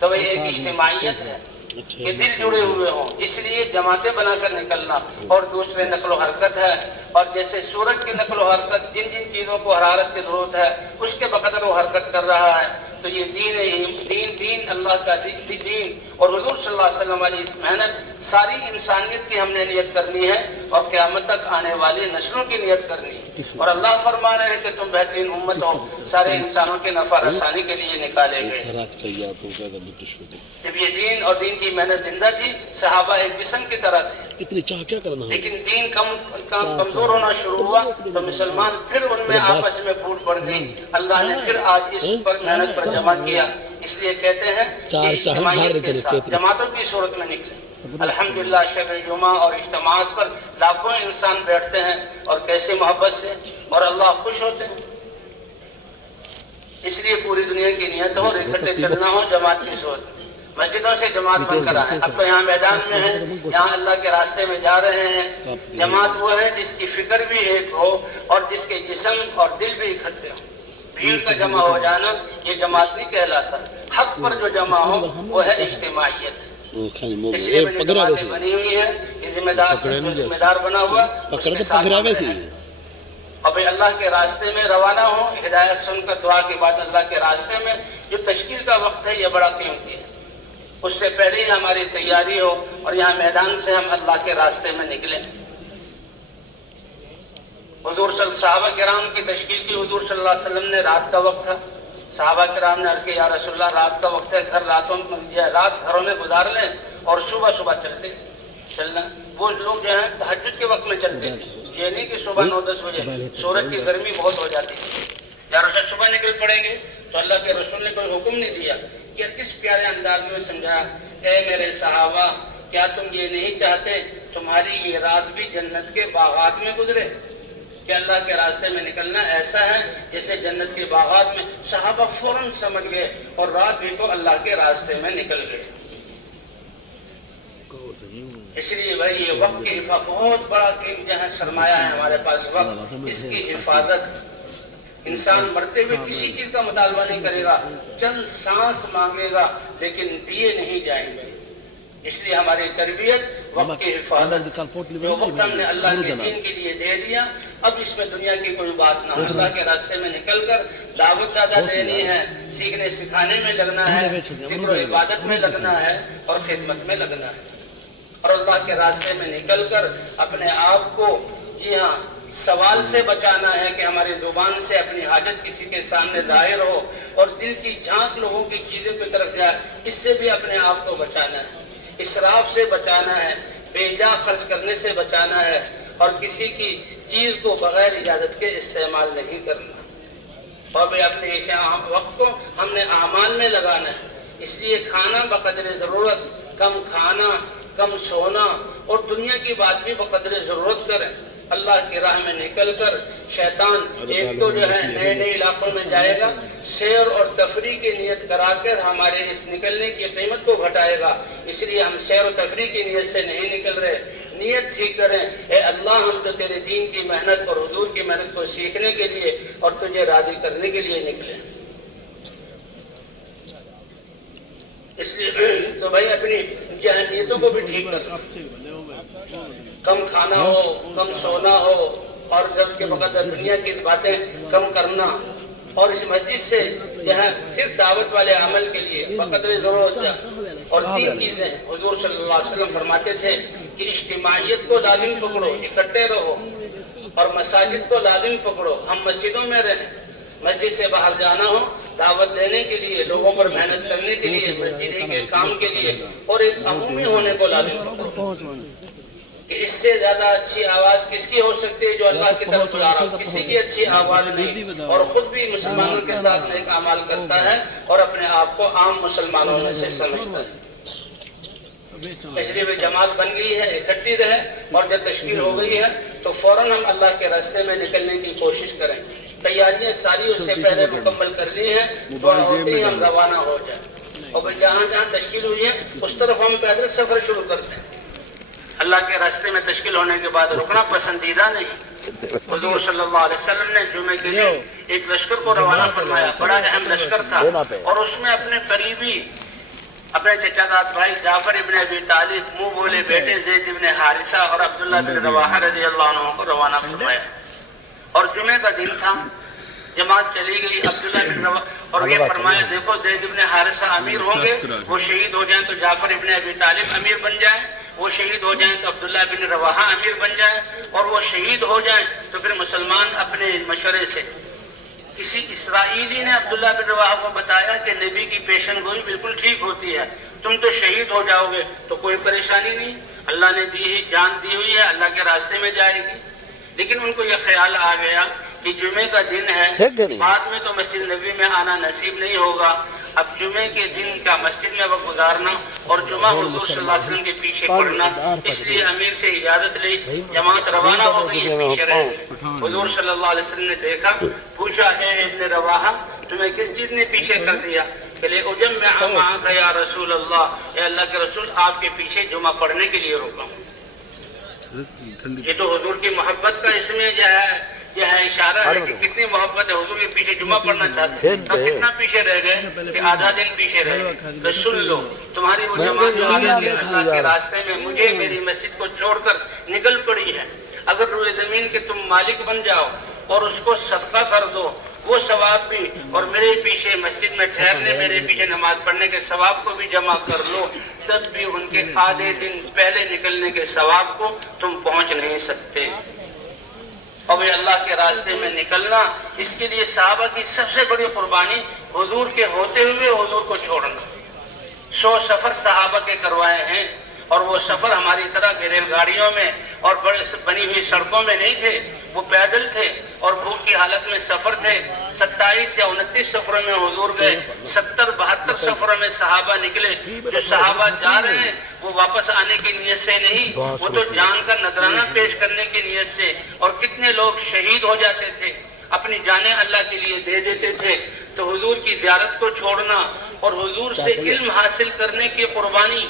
تو یہ ایک اجتماعیت ہے کہ دل جڑے ہوئے ہوں، اس لیے جماعتیں بنا کر نکلنا. اور دوسرے نقل و حرکت ہے، اور جیسے سورج کی نقل و حرکت جن جن چیزوں کو حرارت کی ضرورت ہے اس کے بقدر وہ حرکت کر رہا ہے. تو یہ دین اللہ کا دین اور حضور صلی اللہ علیہ وسلم والی اس محنت ساری انسانیت کی ہم نے نیت کرنی ہے، اور قیامت تک آنے والی نسلوں کی نیت کرنی ہے. اور اللہ فرما رہے ہیں کہ تم بہترین امت ہو، سارے انسانوں کے نفع رسانی کے لیے نکالے گئے. جب یہ دین اور دین کی محنت زندہ تھی، صحابہ ایک جسم کی طرح تھے، اتنی چاہ کیا کرنا ہے. لیکن دین کمزور ہونا شروع ہوا تو مسلمان پھر ان میں آپس میں پھوٹ پڑ گئی. اللہ نے پھر آج اس پر محنت پر جمع کیا. اس لیے کہتے ہیں کہ اجتماعیت کے ساتھ جماعتوں کی صورت میں نکلے. الحمدللہ شب جمعہ اور اجتماعات پر لاکھوں انسان بیٹھتے ہیں، اور کیسے محبت سے، اور اللہ خوش ہوتے ہیں. اس لیے پوری دنیا کی نیت ہو، اکٹھے چلنا ہو، جماعت کی صورت. مسجدوں سے جماعت بن کر آئیں. اب تو یہاں میدان میں ہیں، یہاں اللہ کے راستے میں جا رہے ہیں. جماعت وہ ہے جس کی فکر بھی ایک ہو اور جس کے جسم اور دل بھی اکٹھے ہوں. بھیڑ کا جمع ہو جانا یہ جماعت نہیں کہلاتا. حق پر جو جمع ہو وہ ہے اجتماعیت. اس لیے جماعتیں بنی ہوئی ہے، یہ ذمہ دار بنا ہوا اس کے ساتھ اور بھئی اللہ کے راستے میں روانہ ہوں. ہدایت سن کر دعا کے بعد اللہ کے راستے میں جو تشکیل کا وقت ہے یہ بڑا قیمتی ہے. اس سے پہلے ہی ہماری تیاری ہو اور یہاں میدان سے ہم اللہ کے راستے میں نکلیں. صحابہ کرام کی تشکیل کی حضور صلی اللہ علیہ وسلم نے رات کا وقت تھا. صحابہ کرام نے عرض کیا یا رسول اللہ رات کا وقت ہے، رات گھروں میں گزار لیں اور صبح چلنا. وہ لوگ جو ہیں تہجد کے وقت میں چلتے تھے، یہ نہیں کہ صبح 9-10 بجے سورج کی گرمی بہت ہو جاتی ہے. یا رسول صبح نکل پڑیں گے تو اللہ کے رسول نے کوئی حکم نہیں دیا. کہ کس پیارے انداز میں سمجھایا، اے میرے صحابہ کیا تم یہ نہیں چاہتے تمہاری یہ رات بھی جنت کے باغات میں گزرے؟ کہ اللہ کے راستے میں نکلنا ایسا ہے جیسے جنت کے باغات میں. صحابہ فوراً سمجھ گئے اور رات بھی تو اللہ کے راستے میں نکل گئے. اس لیے بھائی یہ وقت کی حفاظت بہت بڑا جہاں سرمایہ ہے ہمارے پاس وقت، اس کی حفاظت. انسان مرتے ہوئے کسی چیز کا مطالبہ نہیں کرے گا، چند سانس مانگے گا لیکن دیے نہیں جائیں گے. اس لیے ہماری تربیت وقت کی حفاظت، جو وقت ہم نے اللہ کے دین کے لیے دے دیا اب اس میں دنیا کی کوئی بات نہ. اللہ کے راستے میں نکل کر دعوت زیادہ دینی ہے، سیکھنے سکھانے میں لگنا ہے، ذکر و عبادت میں لگنا ہے اور خدمت میں لگنا ہے. اور اللہ کے راستے میں نکل کر اپنے آپ کو جی ہاں سوال سے بچانا ہے کہ ہماری زبان سے اپنی حاجت کسی کے سامنے ظاہر ہو اور دل کی جھانک لوگوں کی چیزوں کی طرف جائے. اس سے بھی اپنے آپ کو بچانا ہے، اسراف سے بچانا ہے، بے جا خرچ کرنے سے بچانا ہے، اور کسی کی چیز کو بغیر اجازت کے استعمال نہیں کرنا. اور بھی اپنے وقت کو ہم نے اعمال میں لگانا ہے. اس لیے کھانا بقدر ضرورت، کم کھانا، کم سونا، اور دنیا کی بات بھی بقدر ضرورت کریں. اللہ کی راہ میں نکل کر شیطان ایک تو جو ہے نئے نئے علاقوں میں جائے گا، سیر اور تفریح کی نیت کرا کر ہمارے اس نکلنے کی قیمت کو گھٹائے گا. اس لیے ہم سیر و تفریح کی نیت سے نہیں نکل رہے. نیت ٹھیک کریں، اے اللہ ہم تو تیرے دین کی محنت اور حضور کی محنت کو سیکھنے کے لیے اور تجھے راضی کرنے کے لیے نکلے۔ اس لیے تو بھائی اپنی نیتوں کو بھی ٹھیک کرنا، کم کھانا ہو، کم سونا ہو، اور جب کے وقت دنیا کی باتیں کم کرنا، اور اس مسجد سے جہاں صرف دعوت والے عمل کے لیے بقدر ضرورت ہے۔ اور تین چیزیں حضور صلی اللہ علیہ وسلم فرماتے تھے کہ اجتماعیت کو لازم پکڑو، اکٹھے رہو، اور مساجد کو لازم پکڑو، ہم مسجدوں میں رہیں، مسجد سے باہر جانا ہو دعوت دینے کے لیے، لوگوں پر محنت کرنے کے لیے، مسجد کے کام کے لیے، اور ایک عمومی ہونے کو لازم پکڑو کہ اس سے زیادہ اچھی آواز کس کی ہو سکتی ہے جو اللہ کی طرف بلا رہا ہو؟ کسی کی اچھی آواز نہیں، اور خود بھی مسلمانوں کے ساتھ نیک اعمال کرتا ہے اور اپنے آپ کو عام مسلمانوں میں سے سمجھتا ہے۔ اس لیے وہ جماعت بن گئی ہے، اکٹھی رہے، اور جب تشکیل ہو گئی ہے تو فوراً ہم اللہ کے راستے میں نکلنے کی کوشش کریں۔ تیاریاں ساری اس سے پہلے مکمل کر لی ہیں، تھوڑا ہوتے ہی ہم روانہ ہو جائیں، اور جہاں جہاں تشکیل ہوئی ہے اس طرف ہم پیدل سفر شروع کرتے ہیں۔ اللہ کے راستے میں تشکیل ہونے کے بعد رکنا پسندیدہ نہیں۔ حضور صلی اللہ علیہ وسلم نے جمعے کے دن ایک لشکر کو روانہ فرمایا، بڑا اہم لشکر تھا، اور اس میں اپنے قریبی، اپنے چچا زاد بھائی جعفر ابن ابی طالب، منہ بولے بیٹے زید ابن حارثہ اور عبداللہ بن رواحہ رضی اللہ عنہ کو روانہ فرمایا۔ اور جمعے کا دن تھا، جماعت چلی گئی، عبداللہ بن رواحہ، اور یہ فرمایا دیکھو زید ابن حارثہ امیر ہوں گے، وہ شہید ہو جائیں تو جعفر ابن ابی طالب امیر بن جائیں، وہ شہید ہو جائیں تو عبداللہ بن رواحہ امیر بن جائیں، اور وہ شہید ہو جائیں تو پھر مسلمان اپنے مشورے سے، کسی اسرائیلی نے عبداللہ بن رواحہ کو بتایا کہ نبی کی پیشن گوئی بالکل ٹھیک ہوتی ہے، تم تو شہید ہو جاؤ گے تو کوئی پریشانی نہیں، اللہ نے جان دی ہوئی ہے، اللہ کے راستے میں جائے گی۔ لیکن ان کو یہ خیال آ گیا کہ جمعے کا دن ہے، بعد میں تو مسجد نبی میں آنا نصیب نہیں ہوگا، اب جمعے کے دن کا مسجد میں وقت گزارنا اور جمعہ حضور صلی اللہ علیہ وسلم کے پیچھے پڑھنا، اس لیے امیر سے اجازت لی، جماعت روانہ ہو گئی ہے، پیچھے رہ گئی۔ حضور صلی اللہ علیہ وسلم نے دیکھا، پوچھا اے ابن رواحہ تمہیں کس چیز نے پیچھے کر دیا؟ کہ لے اجمع معک یا رسول اللہ، اے اللہ کے رسول آپ کے پیچھے جمعہ پڑھنے کے لیے رکا ہوں۔ یہ تو حضور کی محبت کا اس میں یہ ہے اشارہ ہے کہ کتنی محبت ہے، حضور کے پیچھے جمعہ پڑھنا چاہتے ہیں، تو کتنا پیچھے رہ گئے کہ آدھا دن پیچھے رہ گئے۔ تو سن لو تمہاری وہ جماعت جو آگے اللہ کے راستے میں مجھے میری مسجد کو چھوڑ کر نکل پڑی ہے، اگر روئے زمین کے تم مالک بن جاؤ اور اس کو صدقہ کر دو، وہ ثواب بھی، اور میرے پیچھے مسجد میں ٹھہرنے، میرے پیچھے نماز پڑھنے کے ثواب کو بھی جمع کر لو، تب بھی ان کے آدھے دن پہلے نکلنے کے ثواب کو تم پہنچ نہیں سکتے۔ اور اللہ کے راستے میں نکلنا، اس کے لیے صحابہ کی سب سے بڑی قربانی حضور کے ہوتے ہوئے حضور کو چھوڑنا۔ 100 سفر صحابہ کے کروائے ہیں، اور وہ سفر ہماری طرح ریل گاڑیوں میں اور بڑے بنی ہوئی سڑکوں میں نہیں تھے، وہ پیدل تھے اور بھوک کی حالت میں سفر تھے۔ 27 یا 29 سفروں میں حضور گئے، 70-72 سفروں میں صحابہ نکلے۔ جو صحابہ جا رہے ہیں وہ واپس آنے کی نیت سے نہیں، وہ تو جان کا نذرانہ پیش کرنے کی نیت سے، اور کتنے لوگ شہید ہو جاتے تھے، اپنی جانیں اللہ کے لیے دے دیتے تھے۔ تو حضور کی زیارت کو چھوڑنا اور حضور سے علم حاصل کرنے کی قربانی،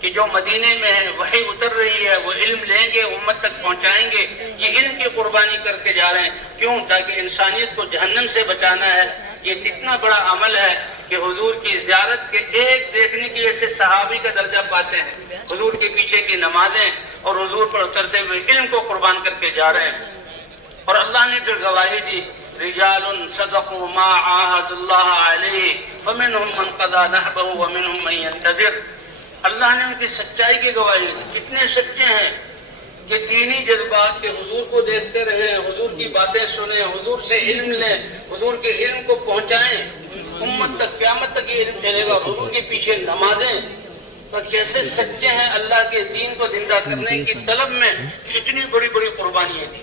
کہ جو مدینے میں ہے وحی اتر رہی ہے، وہ علم لیں گے، امت تک پہنچائیں گے، یہ علم کی قربانی کر کے جا رہے ہیں۔ کیوں؟ تاکہ انسانیت کو جہنم سے بچانا ہے۔ یہ اتنا بڑا عمل ہے کہ حضور کی زیارت کے ایک دیکھنے کی وجہ سے صحابی کا درجہ پاتے ہیں، حضور کے پیچھے کی نمازیں اور حضور پر اترتے ہوئے علم کو قربان کر کے جا رہے ہیں۔ اور اللہ نے پھر گواہی دی، رجال صدقوا ما عاهدوا الله عليه فمنهم من قضى نحبه ومنهم من ينتظر۔ اللہ نے ان کی سچائی کی گواہی دی، کتنے سچے ہیں کہ دینی جذبات کے حضور کو دیکھتے رہیں، حضور کی باتیں سنیں، حضور سے علم لیں، حضور کے علم کو پہنچائیں، امت تک، قیامت تک یہ علم چلے گا، حضور کے پیچھے نمازیں۔ تو کیسے سچے ہیں اللہ کے دین کو زندہ کرنے کی طلب میں، اتنی بڑی بڑی قربانیاں دی۔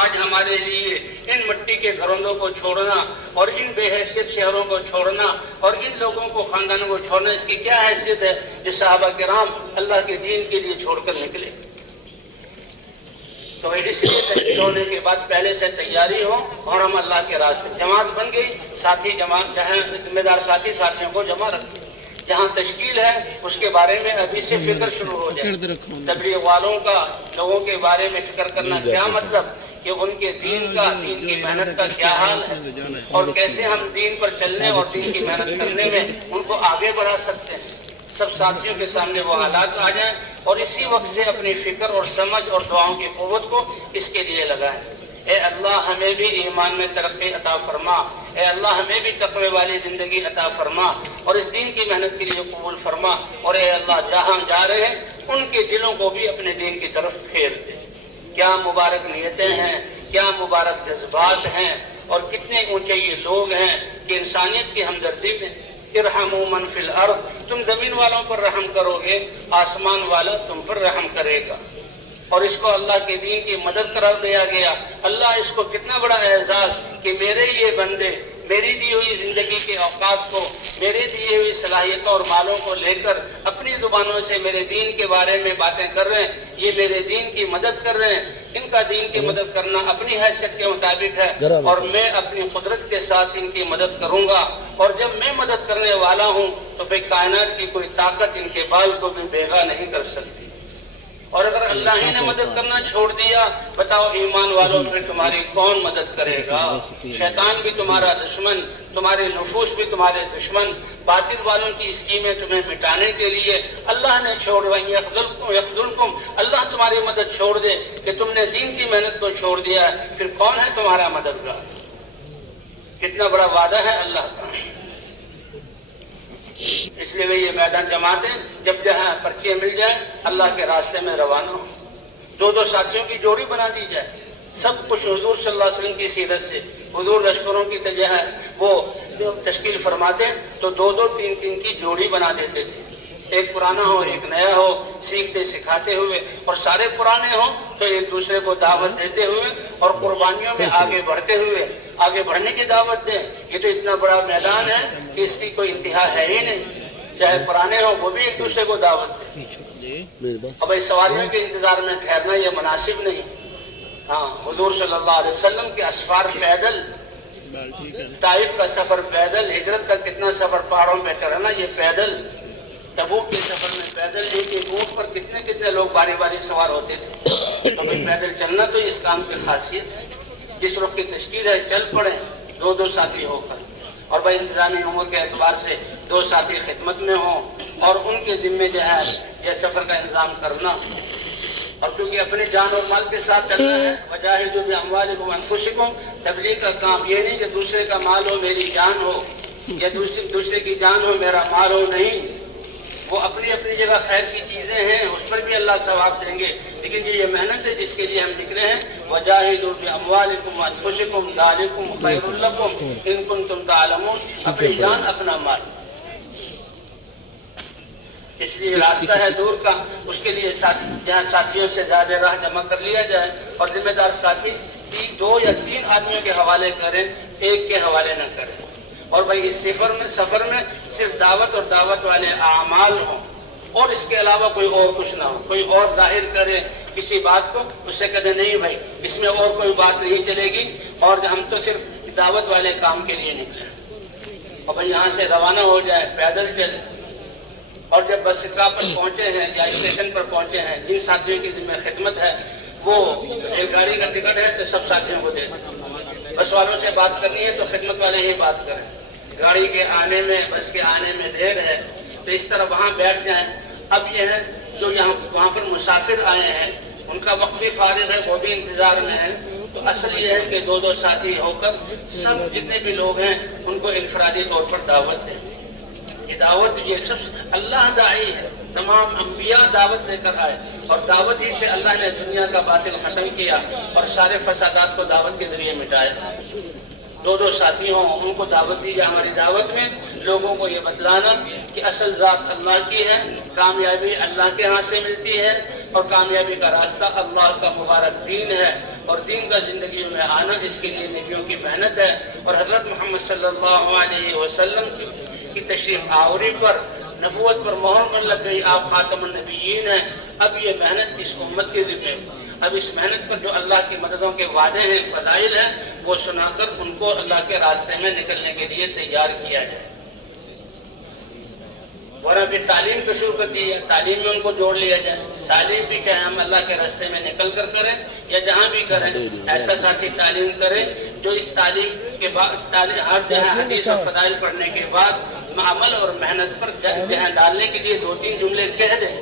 آج ہمارے لیے ان مٹی کے گھروں کو چھوڑنا اور ان بے حیثیت شہروں کو چھوڑنا اور ان لوگوں کو، خاندانوں کو چھوڑنا، اس کی کیا حیثیت ہے جو صحابہ کرام اللہ کے دین کے لیے چھوڑ کر نکلے؟ تو اس لیے تشکیل ہونے کے بعد پہلے سے تیاری ہو اور ہم اللہ کے راستے، جماعت بن گئی، ساتھی جماعت، جہاں ذمہ دار ساتھیوں کو جمع رکھیں، جہاں تشکیل ہے اس کے بارے میں ابھی سے فکر شروع ہو جائے. تبلیغ والوں کا لوگوں کے بارے میں فکر کرنا کیا مطلب کہ ان کے دین کی محنت کا کیا حال ہے اور کیسے ہم دین پر چلنے اور دین کی محنت کرنے میں ان کو آگے بڑھا سکتے ہیں. سب ساتھیوں کے سامنے وہ حالات آ جائیں اور اسی وقت سے اپنی فکر اور سمجھ اور دعاؤں کی قوت کو اس کے لیے لگائیں. اے اللہ ہمیں بھی ایمان میں ترقی عطا فرما. اے اللہ ہمیں بھی تقوی والی زندگی عطا فرما اور اس دین کی محنت کے لیے قبول فرما. اور اے اللہ جہاں جا رہے ہیں ان کے دلوں کو بھی اپنے دین کی طرف پھیر دے. کیا مبارک نیتیں ہیں, کیا مبارک جذبات ہیں اور کتنے اونچے یہ لوگ ہیں کہ انسانیت کی ہمدردی میں ارحموا من فی الارض, تم زمین والوں پر رحم کرو گے, آسمان والا تم پر رحم کرے گا. اور اس کو اللہ کے دین کی مدد قرار دیا گیا. اللہ اس کو کتنا بڑا اعزاز کہ میرے یہ بندے میری دی ہوئی زندگی کے اوقات کو, میرے دیے ہوئی صلاحیتوں اور مالوں کو لے کر اپنی زبانوں سے میرے دین کے بارے میں باتیں کر رہے ہیں. یہ میرے دین کی مدد کر رہے ہیں. ان کا دین کی مدد کرنا اپنی حیثیت کے مطابق ہے اور میں اپنی قدرت کے ساتھ ان کی مدد کروں گا. اور جب میں مدد کرنے والا ہوں تو بھئی کائنات کی کوئی طاقت ان کے بال کو بھی بیگا نہیں کر سکتی. اور اگر اللہ ہی نے مدد کرنا چھوڑ دیا, بتاؤ ایمان والوں میں تمہاری کون مدد کرے گا؟ شیطان بھی تمہارا دشمن, تمہارے نفوس بھی تمہارے دشمن. باطل والوں کی اسکیمیں تمہیں مٹانے کے لیے اللہ نے یخذلکم, اللہ تمہاری مدد چھوڑ دے کہ تم نے دین کی محنت کو چھوڑ دیا ہے, پھر کون ہے تمہارا مددگار؟ کتنا بڑا وعدہ ہے اللہ کا. اس لیے یہ میدان جماعتیں جب جہاں پرچے مل جائیں اللہ کے راستے میں روانہ ہو. دو ساتھیوں کی جوڑی بنا دی جائے. سب کچھ حضور صلی اللہ علیہ وسلم کی سیرت سے. حضور لشکروں کی جو ہے وہ تشکیل فرماتے تو 2-2 3-3 کی جوڑی بنا دیتے تھے. ایک پرانا ہو ایک نیا ہو, سیکھتے سکھاتے ہوئے, اور سارے پرانے ہوں تو ایک دوسرے کو دعوت دیتے ہوئے اور قربانیوں میں آگے بڑھتے ہوئے آگے بڑھنے کی دعوت دیں. یہ تو اتنا بڑا میدان ہے کہ اس کی کوئی انتہا ہے ہی نہیں. چاہے پرانے ہوں وہ بھی ایک دوسرے کو دعوت دیں. اب اس سواریوں کے انتظار میں ٹھہرنا یہ مناسب نہیں. ہاں, حضور صلی اللہ علیہ وسلم کے اسفار پیدل, طائف کا سفر پیدل, ہجرت کا کتنا سفر پہاڑوں میں چڑھنا یہ پیدل, تبوک کے سفر میں پیدل, ایک اونٹ پر کتنے لوگ باری باری سوار ہوتے تھے. تو بھئی پیدل چلنا تو اس کام کی خاصیت ہے. جس رخ کی تشکیل ہے چل پڑیں 2 ساتھی ہو کر, اور بھائی انتظامی امور کے اعتبار سے 2 ساتھی خدمت میں ہوں اور ان کے ذمے جو ہے یہ سفر کا انتظام کرنا. اور کیونکہ اپنے جان اور مال کے ساتھ چلنا ہے, وجاہدوا باموالکم وانفسکم, تبلیغ کا کام یہ نہیں کہ دوسرے کا مال ہو میری جان ہو, یا دوسرے کی جان ہو میرا مال ہو, نہیں. وہ اپنی جگہ خیر کی چیزیں ہیں, اس پر بھی اللہ ثواب دیں گے. لیکن یہ محنت ہے جس کے لیے ہم نکلے ہیں. وجاہدوا باموالکم وانفسکم ذالکم خیر لکم ان کنتم تعلمون, اپنی جان اپنا مال. اس لیے راستہ ہے دور کا, اس کے لیے جہاں ساتھیوں سے زیادہ راہ جمع کر لیا جائے اور ذمہ دار ساتھی 2 یا 3 آدمیوں کے حوالے کریں, ایک کے حوالے نہ کریں. اور بھائی اس سفر میں صرف دعوت اور دعوت والے اعمال ہوں, اور اس کے علاوہ کوئی اور کچھ نہ ہو. کوئی اور ظاہر کرے کسی بات کو, اس سے کہتے نہیں بھائی اس میں اور کوئی بات نہیں چلے گی, اور ہم تو صرف دعوت والے کام کے لیے نکلے. اور بھائی یہاں سے روانہ ہو جائے, پیدل چلے, اور جب بس اسٹاپ پر پہنچے ہیں یا اسٹیشن پر پہنچے ہیں, جن ساتھیوں کی ذمہ خدمت ہے وہ ایک گاڑی کا ٹکٹ ہے تو سب ساتھیوں کو دے دیں. بس والوں سے بات کرنی ہے تو خدمت والے ہی بات کریں. گاڑی کے آنے میں, بس کے آنے میں دیر ہے تو اس طرح وہاں بیٹھ جائیں. اب یہ ہے جو وہاں پر مسافر آئے ہیں ان کا وقت بھی فارغ ہے, وہ بھی انتظار میں ہے. تو اصل یہ ہے کہ 2 ساتھی ہو کر سب جتنے بھی لوگ ہیں ان کو انفرادی طور پر دعوت دیں. یہ دعوت یہ سب اللہ داعی ہے, تمام انبیاء دعوت لے کر آئے, اور دعوت ہی سے اللہ نے دنیا کا باطل ختم کیا اور سارے فسادات کو دعوت کے ذریعے مٹایا. 2 ساتھی ہوں, ان کو دعوت دی جائے. ہماری دعوت میں لوگوں کو یہ بتلانا کہ اصل ذات اللہ کی ہے, کامیابی اللہ کے ہاں سے ملتی ہے, اور کامیابی کا راستہ اللہ کا مبارک دین ہے, اور دین کا زندگی میں آنا اس کے لیے نیکیوں کی محنت ہے. اور حضرت محمد صلی اللہ علیہ وسلم کی تشریف آوری پر نبوت پر مہر من لگ گئی, آپ خاتم النبیین ہیں. اب یہ محنت اس امت کے ذمہ, اب اس محنت پر جو اللہ کی مددوں کے وعدے ہیں, فضائل ہیں, وہ سنا کر ان کو اللہ کے راستے میں نکلنے کے لیے تیار کیا جائے. ورنہ پھر تعلیم کو شروع کر دی ہے، تعلیم میں ان کو جوڑ لیا جائے. تعلیم بھی کہ ہم اللہ کے راستے میں نکل کر کریں یا جہاں بھی کریں ایسا ساتھی تعلیم کریں جو اس تعلیم کے بعد ہر جگہ حدیث اور فضائل پڑھنے کے بعد عمل اور محنت پر ذہن ڈالنے کے لیے 2-3 جملے کہہ دیں.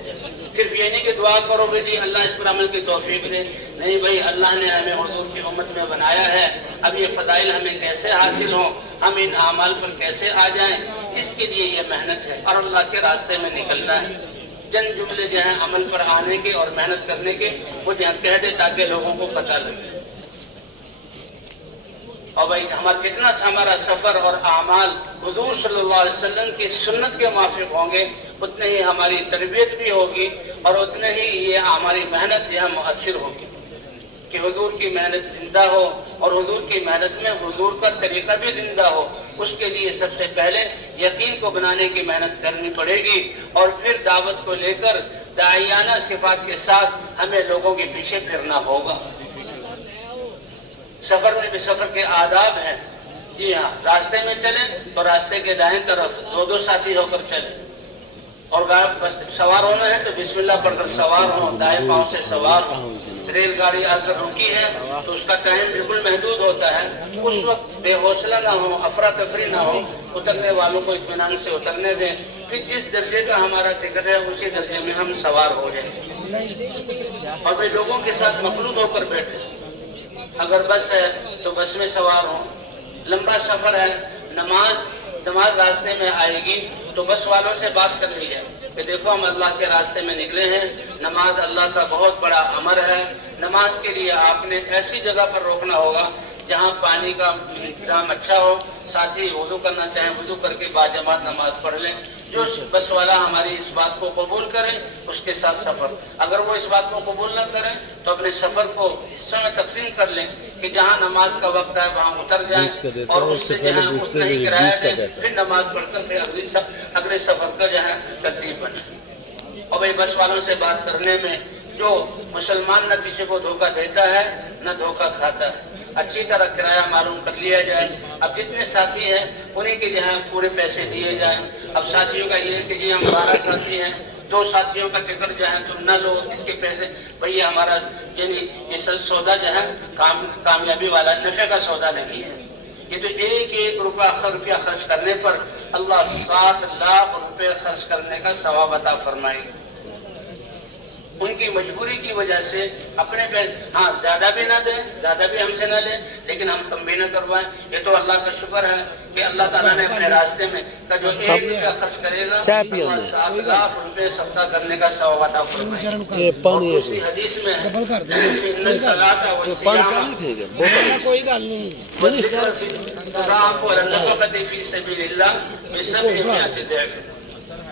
صرف یہ نہیں کہ دعا کرو گے جی اللہ اس پر عمل کی توفیق دے. نہیں بھائی، اللہ نے ہمیں حضور کی امت میں بنایا ہے، اب یہ فضائل ہمیں کیسے حاصل ہوں، ہم ان اعمال پر کیسے آ جائیں، اس کے لیے یہ محنت ہے اور اللہ کے راستے میں نکلنا ہے. چند جملے جو ہیں عمل پر آنے کے اور محنت کرنے کے وہ جو کہہ دے تاکہ لوگوں کو پتہ لگے. اور بھائی ہمارا سفر اور اعمال حضور صلی اللہ علیہ وسلم کی سنت کے موافق ہوں گے، اتنے ہی ہماری تربیت بھی ہوگی اور اتنے ہی یہ ہماری محنت یہ مؤثر ہوگی کہ حضور کی محنت زندہ ہو اور حضور کی محنت میں حضور کا طریقہ بھی زندہ ہو. اس کے لیے سب سے پہلے یقین کو بنانے کی محنت کرنی پڑے گی اور پھر دعوت کو لے کر داعیانہ صفات کے ساتھ ہمیں لوگوں کے پیچھے پھرنا ہوگا. سفر میں بھی سفر کے آداب ہیں. جی ہاں، راستے میں چلیں تو راستے کے دائیں طرف 2 ساتھی ہو کر چلیں اور بس سوار ہونا ہے تو بسم اللہ پڑھ کر سوار ہوں، دائیں پاؤں سے سوار ہوں. ریل گاڑی آ کر رکی ہے تو اس کا ٹائم بالکل محدود ہوتا ہے، اس وقت بے حوصلہ نہ ہو، افراتفری نہ ہو، اترنے والوں کو اطمینان سے اترنے دیں. پھر جس درجے کا ہمارا ٹکٹ ہے اسی درجے میں ہم سوار ہو جائیں اور پھر لوگوں کے ساتھ مخلوط ہو کر بیٹھیں. اگر بس ہے تو بس میں سوار ہوں. لمبا سفر ہے، نماز راستے میں آئے گی تو بس والوں سے بات کر لی جائے کہ دیکھو ہم اللہ کے راستے میں نکلے ہیں، نماز اللہ کا بہت بڑا امر ہے. نماز کے لیے آپ نے ایسی جگہ پر روکنا ہوگا جہاں پانی کا انتظام اچھا ہو، ساتھ ہی وضو کرنا چاہیں وضو کر کے باجماعت نماز پڑھ لیں. جو بس والا ہماری اس بات کو قبول کرے اس کے ساتھ سفر، اگر وہ اس بات کو قبول نہ کریں تو اپنے سفر کو حصوں میں تقسیم کر لیں کہ جہاں نماز کا وقت ہے وہاں اتر جائیں اور اس سے جو ہے اتنا ہی کرایہ دیں، پھر نماز پڑھ کر پھر اگلے سفر کا جو ہے ترتیب بنے. اور بھائی بس والوں سے بات کرنے میں جو مسلمان نہ کسی کو دھوکہ دیتا ہے نہ دھوکہ کھاتا ہے، اچھی طرح کرایہ معلوم کر لیا جائے. اب جتنے ساتھی ہیں انہیں کے جو ہے پورے پیسے دیے جائیں. اب ساتھیوں کا یہ ہے کہ جی ہم 12 ساتھی ہیں، 2 ساتھیوں کا ٹکٹ جو ہے تم نہ لو، اس کے پیسے بھئی ہمارا یعنی یہ سودا جو ہے کامیابی والا نفع کا سودا نہیں ہے. یہ تو ایک روپیہ خرچ کرنے پر اللہ 7 لاکھ روپے خرچ کرنے کا ثواب عطا فرمائے گا. ان کی مجبوری کی وجہ سے اپنے ہاں زیادہ بھی نہ دیں، زیادہ بھی ہم سے نہ لیں، لیکن ہم کم بھی نہ کروائیں. یہ تو اللہ کا شکر ہے کہ اللہ تعالیٰ نے اپنے راستے میں کا جو 1 روپیہ خرچ کرے گا 7 لاکھ روپے صدقہ کرنے کا ثواب عطا فرمائے گا. اور دوسری حدیث میں ان الصلاۃ والصیام کوئی گل نہیں فی سبیل اللہ ب700 ضعف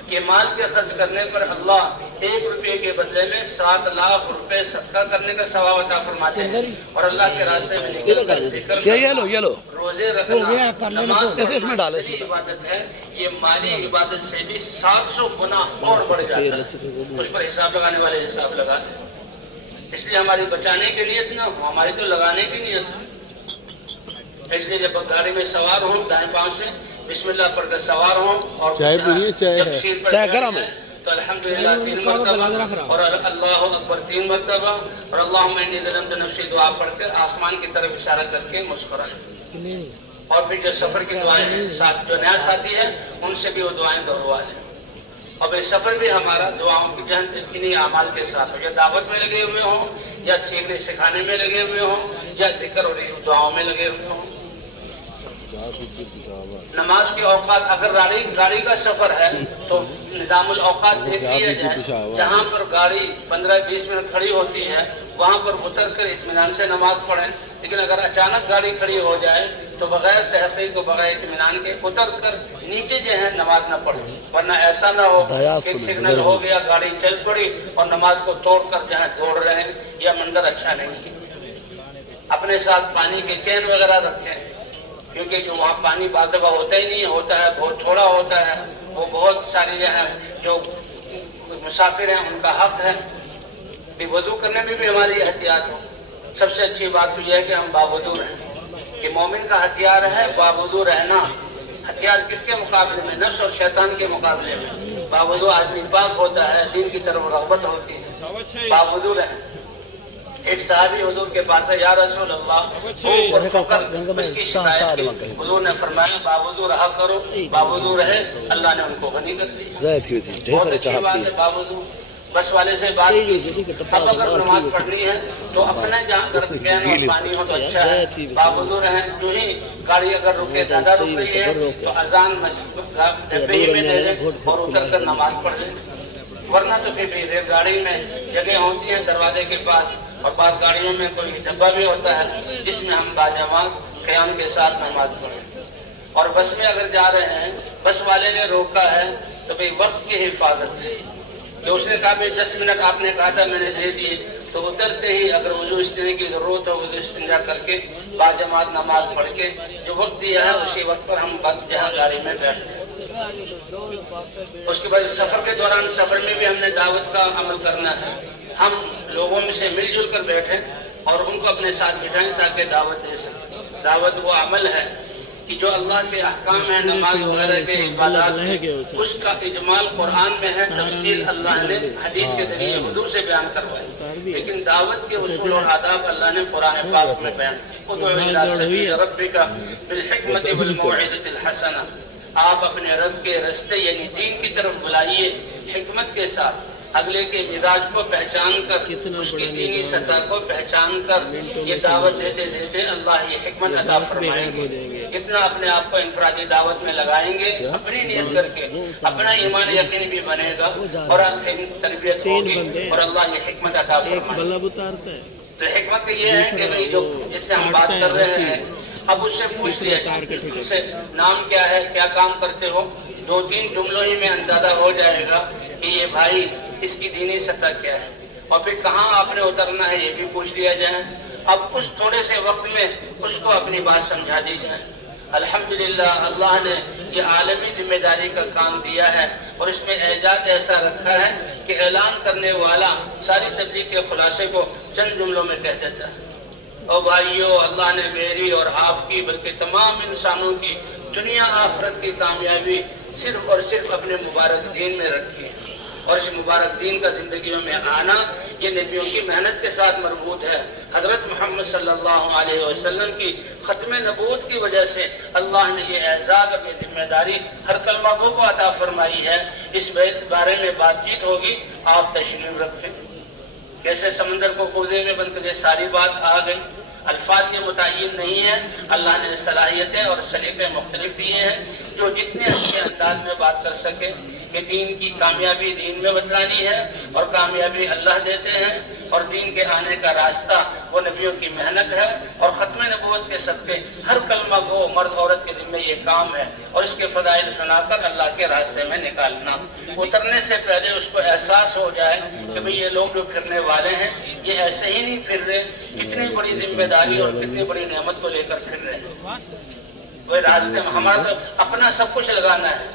کہ مال کے خرچ کرنے پر اللہ 1 روپے کے بدلے میں 7 لاکھ روپے صدقہ کرنے کا ثواب عطا فرماتے ہیں. اور اللہ کے راستے میں نکل کر ذکر روزے رکھنا نماز اس میں ڈالے عبادت ہے، یہ مالی عبادت سے بھی 700 گنا اور بڑھ جاتا ہے. اس پر حساب لگانے والے حساب لگاتے ہیں. اس لیے ہماری بچانے کی نیت نہ ہو، ہماری تو لگانے کی نیت ہے. اس لیے جب گاڑی میں سوار ہوں دائیں پاؤں سے بسم اللہ پڑھ کر سوار ہوں اور چائے گرم ہے تو الحمدللہ 3 مرتبہ اور اللہ اکبر 3 مرتبہ اور اللہم انی ظلمت نفسی دعا پڑھ کر آسمان کی طرف اشارہ کر کے مسکرائیں. اور پھر جو سفر کی دعائیں ہیں جو نیا ساتھی ہے ان سے بھی وہ دعائیں کروا لیں. اور یہ سفر بھی ہمارا دعاؤں کی جہاں انہی اعمال کے ساتھ ہو، یا دعوت میں لگے ہوئے ہوں یا سیکھنے سکھانے میں لگے ہوئے ہوں یا ذکر اور دعاؤں میں لگے ہوئے ہوں. نماز کے اوقات اگر گاڑی کا سفر ہے تو نظام الاوقات دیکھ لیا جائے. جہاں پر گاڑی 15-20 منٹ کھڑی ہوتی ہے وہاں پر اتر کر اطمینان سے نماز پڑھیں. لیکن اگر اچانک گاڑی کھڑی ہو جائے تو بغیر تحقیق و بغیر اطمینان کے اتر کر نیچے جو ہے نماز نہ پڑھیں، ورنہ ایسا نہ ہو کہ سگنل ہو گیا گاڑی چل پڑی اور نماز کو توڑ کر جہاں دوڑ رہے ہیں، یا منظر اچھا نہیں. اپنے ساتھ پانی کے کین وغیرہ رکھیں کیونکہ جو وہاں پانی بعض دفعہ ہوتا ہی نہیں ہوتا ہے، بہت تھوڑا ہوتا ہے. وہ بہت ساری جو مسافر ہیں ان کا حق ہے کہ وضو کرنے میں بھی ہماری احتیاط ہو. سب سے اچھی بات تو یہ ہے کہ ہم باوضو رہیں، کہ مومن کا ہتھیار ہے باوضو رہنا. ہتھیار کس کے مقابلے میں؟ نفس اور شیطان کے مقابلے میں باوضو آدمی پاک ہوتا ہے، دین کی طرف رغبت ہوتی ہے، باوضو رہے۔ ایک صحابی حضور کے پاس ہے، یا رسول اللہ اس کی شکایت کی، حضور نے فرمایا باوضو رہا کرو، باوضو رہے، اللہ نے ان کو غنی کر دی۔ بہت اچھی بات ہے باوضو۔ بس والے سے بات کی، اب اگر نماز پڑھنی ہے تو اپنے جہاں اگر کین اور پانی ہو تو اچھا ہے، باوضو رہیں۔ جو ہی گاڑی اگر رکے، زیادہ رک رہی ہے تو اذان ڈبے ہی میں دے دیں اور اتر کر نماز پڑھ لیں، ورنہ تو پھر ریل گاڑی میں جگہ ہوتی ہے دروازے کے پاس، اور بعض گاڑیوں میں کوئی ڈبہ بھی ہوتا ہے جس میں ہم باجماعت قیام کے ساتھ نماز پڑھیں۔ اور بس میں اگر جا رہے ہیں، بس والے نے روکا ہے تو بھئی وقت کی حفاظت سے، کہ اس نے کہا بھئی 10 منٹ آپ نے کہا تھا میں نے دے دیے، تو اترتے ہی اگر وضو استنجا کی ضرورت ہو وضو استنجا کر کے باجماعت نماز پڑھ کے جو وقت دیا ہے اسی وقت پر ہم جہاں گاڑی میں بیٹھ جائیں۔ اس کے بعد سفر کے دوران، سفر میں بھی ہم نے دعوت کا عمل کرنا ہے، ہم لوگوں میں سے مل جل کر بیٹھیں اور ان کو اپنے ساتھ بٹھائیں تاکہ دعوت دے سکیں۔ دعوت وہ عمل ہے کہ جو اللہ کے احکام ہیں، نماز وغیرہ کے عبادات ہیں، اس کا اجمال قرآن میں ہے، تفصیل اللہ نے حدیث کے ذریعے حضور سے بیان کروائی، لیکن دعوت کے اصول اور آداب اللہ نے قرآن پاک میں بیان کی۔ ادعو الی سبیل ربک بالحکمت والموعظۃ الحسنہ، آپ اپنے رب کے رستے یعنی دین کی طرف بلائیے حکمت کے ساتھ، اگلے کے مزاج کو پہچان کر، اس کی دینی سطح کو پہچان کر، یہ دعوت دیتے دیتے اللہ یہ حکمت عطا فرمائیں گے۔ جتنا اپنے آپ کو انفرادی دعوت میں لگائیں گے، اپنی نیت کر کے اپنا ایمان یقین بھی بنے گا اور تربیت ہوگی اور اللہ یہ حکمت عطا فرمائیں گے۔ تو حکمت یہ ہے کہ بھئی جو جس سے ہم بات کر رہے ہیں، اب اس سے پوچھ لیا تم سے نام کیا ہے، کیا کام کرتے ہو، 2-3 جملوں ہی میں اندازہ ہو جائے گا کہ یہ بھائی اس کی دینی سطح کیا ہے، اور پھر کہاں آپ نے اترنا ہے یہ بھی پوچھ لیا جائے۔ اب اس تھوڑے سے وقت میں اس کو اپنی بات سمجھا دی جائے۔ الحمدللہ اللہ نے یہ عالمی ذمہ داری کا کام دیا ہے اور اس میں اعجاز ایسا رکھا ہے کہ اعلان کرنے والا ساری تبلیغ کے خلاصے کو چند جملوں میں کہہ دیتا ہے۔ او بھائیو، اللہ نے میری اور آپ کی بلکہ تمام انسانوں کی دنیا آخرت کی کامیابی صرف اور صرف اپنے مبارک دین میں رکھی ہے، اور اس مبارک دین کا زندگیوں میں آنا یہ نبیوں کی محنت کے ساتھ مربوط ہے۔ حضرت محمد صلی اللہ علیہ وسلم کی ختم نبوت کی وجہ سے اللہ نے یہ اعزاز اور یہ ذمہ داری ہر کلمہ گو کو عطا فرمائی ہے۔ اس بارے میں بات چیت ہوگی، آپ تشریف رکھیں۔ کیسے سمندر کو کوزے میں بند کرے، ساری بات آ گئی، الفاظ یہ متعین نہیں ہے، اللہ نے صلاحیتیں اور سلیقے مختلف دیے ہیں، جو جتنے اچھے انداز میں بات کر سکے کہ دین کی کامیابی دین میں بتلانی ہے اور کامیابی اللہ دیتے ہیں، اور دین کے آنے کا راستہ وہ نبیوں کی محنت ہے، اور ختم نبوت کے صدقے ہر کلمہ گو مرد عورت کے ذمہ یہ کام ہے، اور اس کے فضائل سنا کر اللہ کے راستے میں نکالنا۔ اترنے سے پہلے اس کو احساس ہو جائے کہ بھئی یہ لوگ جو پھرنے والے ہیں یہ ایسے ہی نہیں پھر رہے، کتنی بڑی ذمہ داری اور کتنی بڑی نعمت کو لے کر پھر رہے ہیں۔ وہ راستے میں ہمارا تو اپنا سب کچھ لگانا ہے،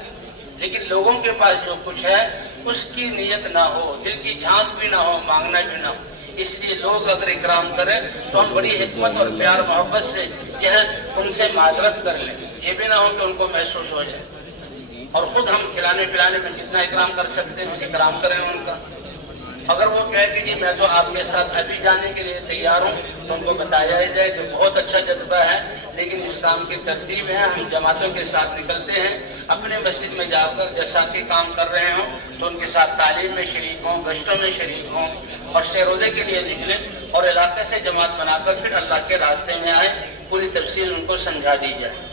لیکن لوگوں کے پاس جو کچھ ہے اس کی نیت نہ ہو، دل کی جھانک بھی نہ ہو، مانگنا بھی نہ ہو۔ اس لیے لوگ اگر اکرام کریں تو ہم بڑی حکمت اور پیار محبت سے جو ہے ان سے معذرت کر لیں، یہ بھی نہ ہو کہ ان کو محسوس ہو جائے، اور خود ہم کھلانے پلانے میں جتنا اکرام کر سکتے ہیں اکرام کریں ان کا۔ اگر وہ کہے کہ جی میں تو آپ کے ساتھ ابھی جانے کے لیے تیار ہوں، تو ان کو بتایا جائے کہ بہت اچھا جذبہ ہے، لیکن اس کام کی ترتیب ہے، ہم جماعتوں کے ساتھ نکلتے ہیں، اپنے مسجد میں جا کر جیسا کہ کام کر رہے ہوں تو ان کے ساتھ تعلیم میں شریک ہوں، گشتوں میں شریک ہوں، اور سیر روزے کے لیے نکلیں اور علاقے سے جماعت بنا کر پھر اللہ کے راستے میں آئیں، پوری تفصیل ان کو سمجھا دی جائے۔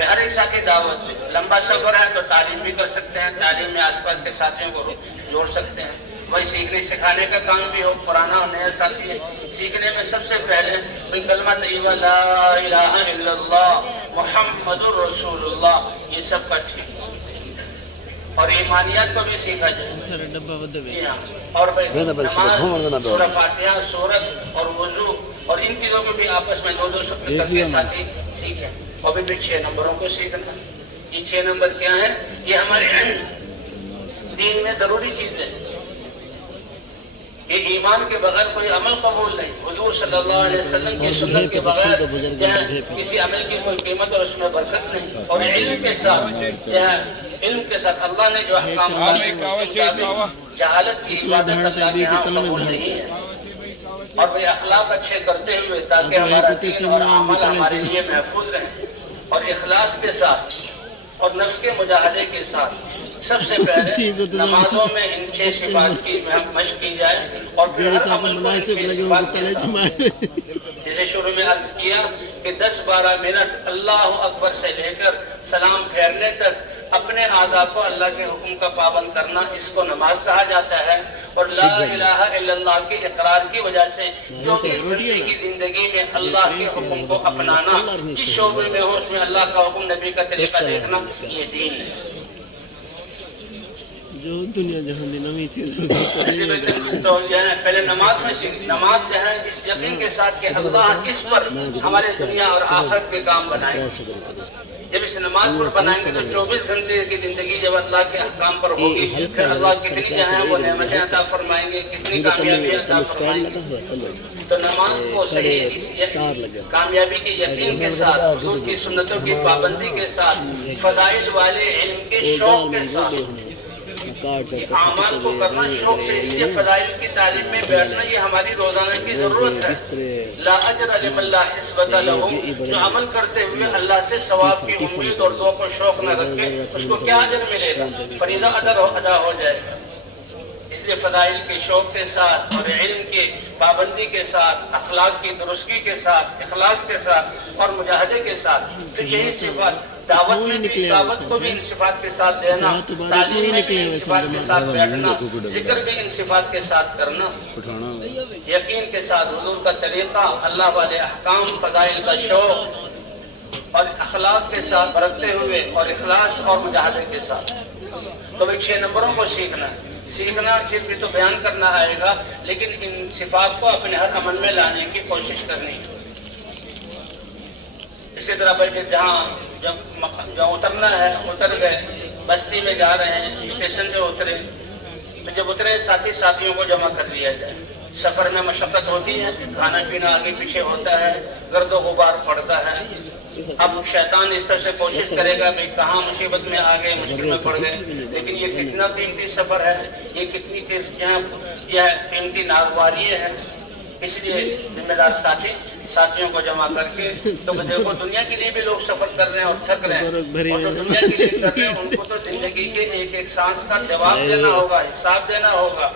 ہر ایک ساتھی دعوت میں لمبا سفر ہے تو تعلیم بھی کر سکتے ہیں، تعلیم میں آس پاس کے ساتھیوں کو جوڑ سکتے ہیں، وہی سیکھنے سکھانے کا کام بھی ہو، پرانا اور نیا ساتھی ہے، سیکھنے میں سب سے پہلے وہی کلمہ طیبہ لا الہ الا اللہ محمد الرسول اللہ، یہ سب کا ٹھیک، اور ایمانیات کو بھی سیکھا جائے۔ جی ہاں، اور نماز، سورہ فاتحہ، سورت اور وضو اور ان چیزوں کو بھی آپس میں 2-2 شکل کر کے ساتھی سیکھیں، اور بھی 6 نمبروں کو سیکھنا۔ یہ 6 نمبر کیا ہے؟ یہ ہمارے دین میں ضروری چیزیں، یہ ایمان کے بغیر کوئی عمل قبول نہیں. حضور صلی اللہ علیہ وسلم کی سنت کے بغیر کسی عمل کی کوئی قیمت اور اس میں برکت نہیں. اور علم کے ساتھ اللہ نے جو احکام جہالت کی عبادت اللہ کے ہاں قبول نہیں ہے. اور بھئی اخلاق اچھے کرتے ہوئے تاکہ ہمارا دین اور عمل ہمارے لیے محفوظ رہے اور اخلاص کے ساتھ اور نفس کے مجاہدے کے ساتھ سب سے پہلے نمازوں میں ان 6 صفات کی مشق کی جائے اور پھر ہر عمل کو ان 6 صفات کے ساتھ. جیسے شروع میں عرض کیا کہ 10-12 منٹ اللہ اکبر سے لے کر سلام پھیرنے تک اپنے آداب کو اللہ کے حکم کا پابند کرنا، اس کو نماز کہا جاتا ہے. اور لا الہ الا اللہ کے اقرار کی وجہ سے 24 گھنٹے کی زندگی میں اللہ کے حکم کو اپنانا، جس شعبے میں ہو اس میں اللہ کا حکم، نبی کا طریقہ دیکھنا، یہ دین ہے. جو دنیا جہاں دی نویں چیز تو پہلے نماز میں نماز جو ہے اس یقین کے ساتھ کہ اللہ اس پر ہمارے دنیا اور آخرت کے کام بنائیں. جب اس نماز پر بنائیں گے تو 24 گھنٹے کی زندگی جب اللہ کے احکام پر ہوگی، پھر اللہ کتنی جو ہے وہ نعمتیں عطا فرمائیں گے، کتنی کامیابی عطا فرمائیں گے. تو نماز کو صحیح کامیابی کے یقین کے ساتھ، حضور کی سنتوں کی پابندی کے ساتھ، فضائل والے علم کے شوق کے ساتھ اعمال کو کرنا، شوق سے. اس لیے فضائل کی تعلیم میں بیٹھنا یہ ہماری روزانہ کی ضرورت ہے. لا اجر لمن لا حسبۃ لہ، جو عمل کرتے ہوئے اللہ سے ثواب کی امید اور دعا کو شوق نہ رکھے اس کو کیا اجر ملے گا؟ فریضہ ادا ہو جائے گا. اس لیے فضائل کے شوق کے ساتھ اور علم کی پابندی کے ساتھ، اخلاق کی درستگی کے ساتھ، اخلاص کے ساتھ اور مجاہدے کے ساتھ، پھر یہی صفات دعوت میں بھی، دعوت کو بھی ان صفات کے ساتھ دینا، تعلیم میں بھی ان صفات کے ساتھ بیٹھنا، ذکر بھی ان صفات کے ساتھ کرنا، یقین کے ساتھ حضور کا طریقہ، اللہ والے احکام، فضائل کا شوق اور اخلاق کے ساتھ برتتے ہوئے اور اخلاص اور مجاہدے کے ساتھ. تو بھی 6 نمبروں کو سیکھنا صرف تو بیان کرنا آئے گا، لیکن ان صفات کو اپنے ہر عمل میں لانے کی کوشش کرنی. اسی طرح بھائی جہاں اترنا ہے اتر گئے، بستی میں جا رہے ہیں، اسٹیشن پہ اترے، جب اترے ساتھیوں کو جمع کر لیا جائے. سفر میں مشقت ہوتی ہے، کھانا پینا آگے پیچھے ہوتا ہے، گرد و غبار پڑتا ہے. اب شیطان اس طرح سے کوشش کرے گا کہ کہاں مصیبت میں آ گئے، مشکل میں پڑ گئے. لیکن یہ کتنا قیمتی سفر ہے، یہ کتنی قیمتی ناگواری ہے. اس لیے ذمہ دار ساتھیوں کو جمع کر کے، تو دیکھو دنیا کے لیے بھی لوگ سفر کر رہے ہیں اور تھک رہے ہیں، اور جو دنیا کے لیے کر رہے ہیں ان کو تو زندگی کے ایک سانس کا جواب دینا ہوگا، حساب دینا ہوگا.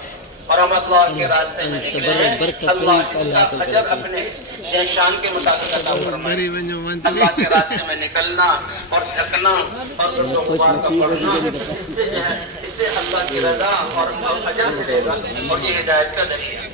اور ہم اللہ کے راستے میں نکلے ہیں، اللہ اس کا اجر اپنے شان کے مطابق عطا فرمائے. اللہ کے راستے میں نکلنا اور تھکنا اور غبار کا پڑھنا، اس سے اللہ کی رضا اور اجر ملے گا، اور یہ ہدایت کا ذریعہ.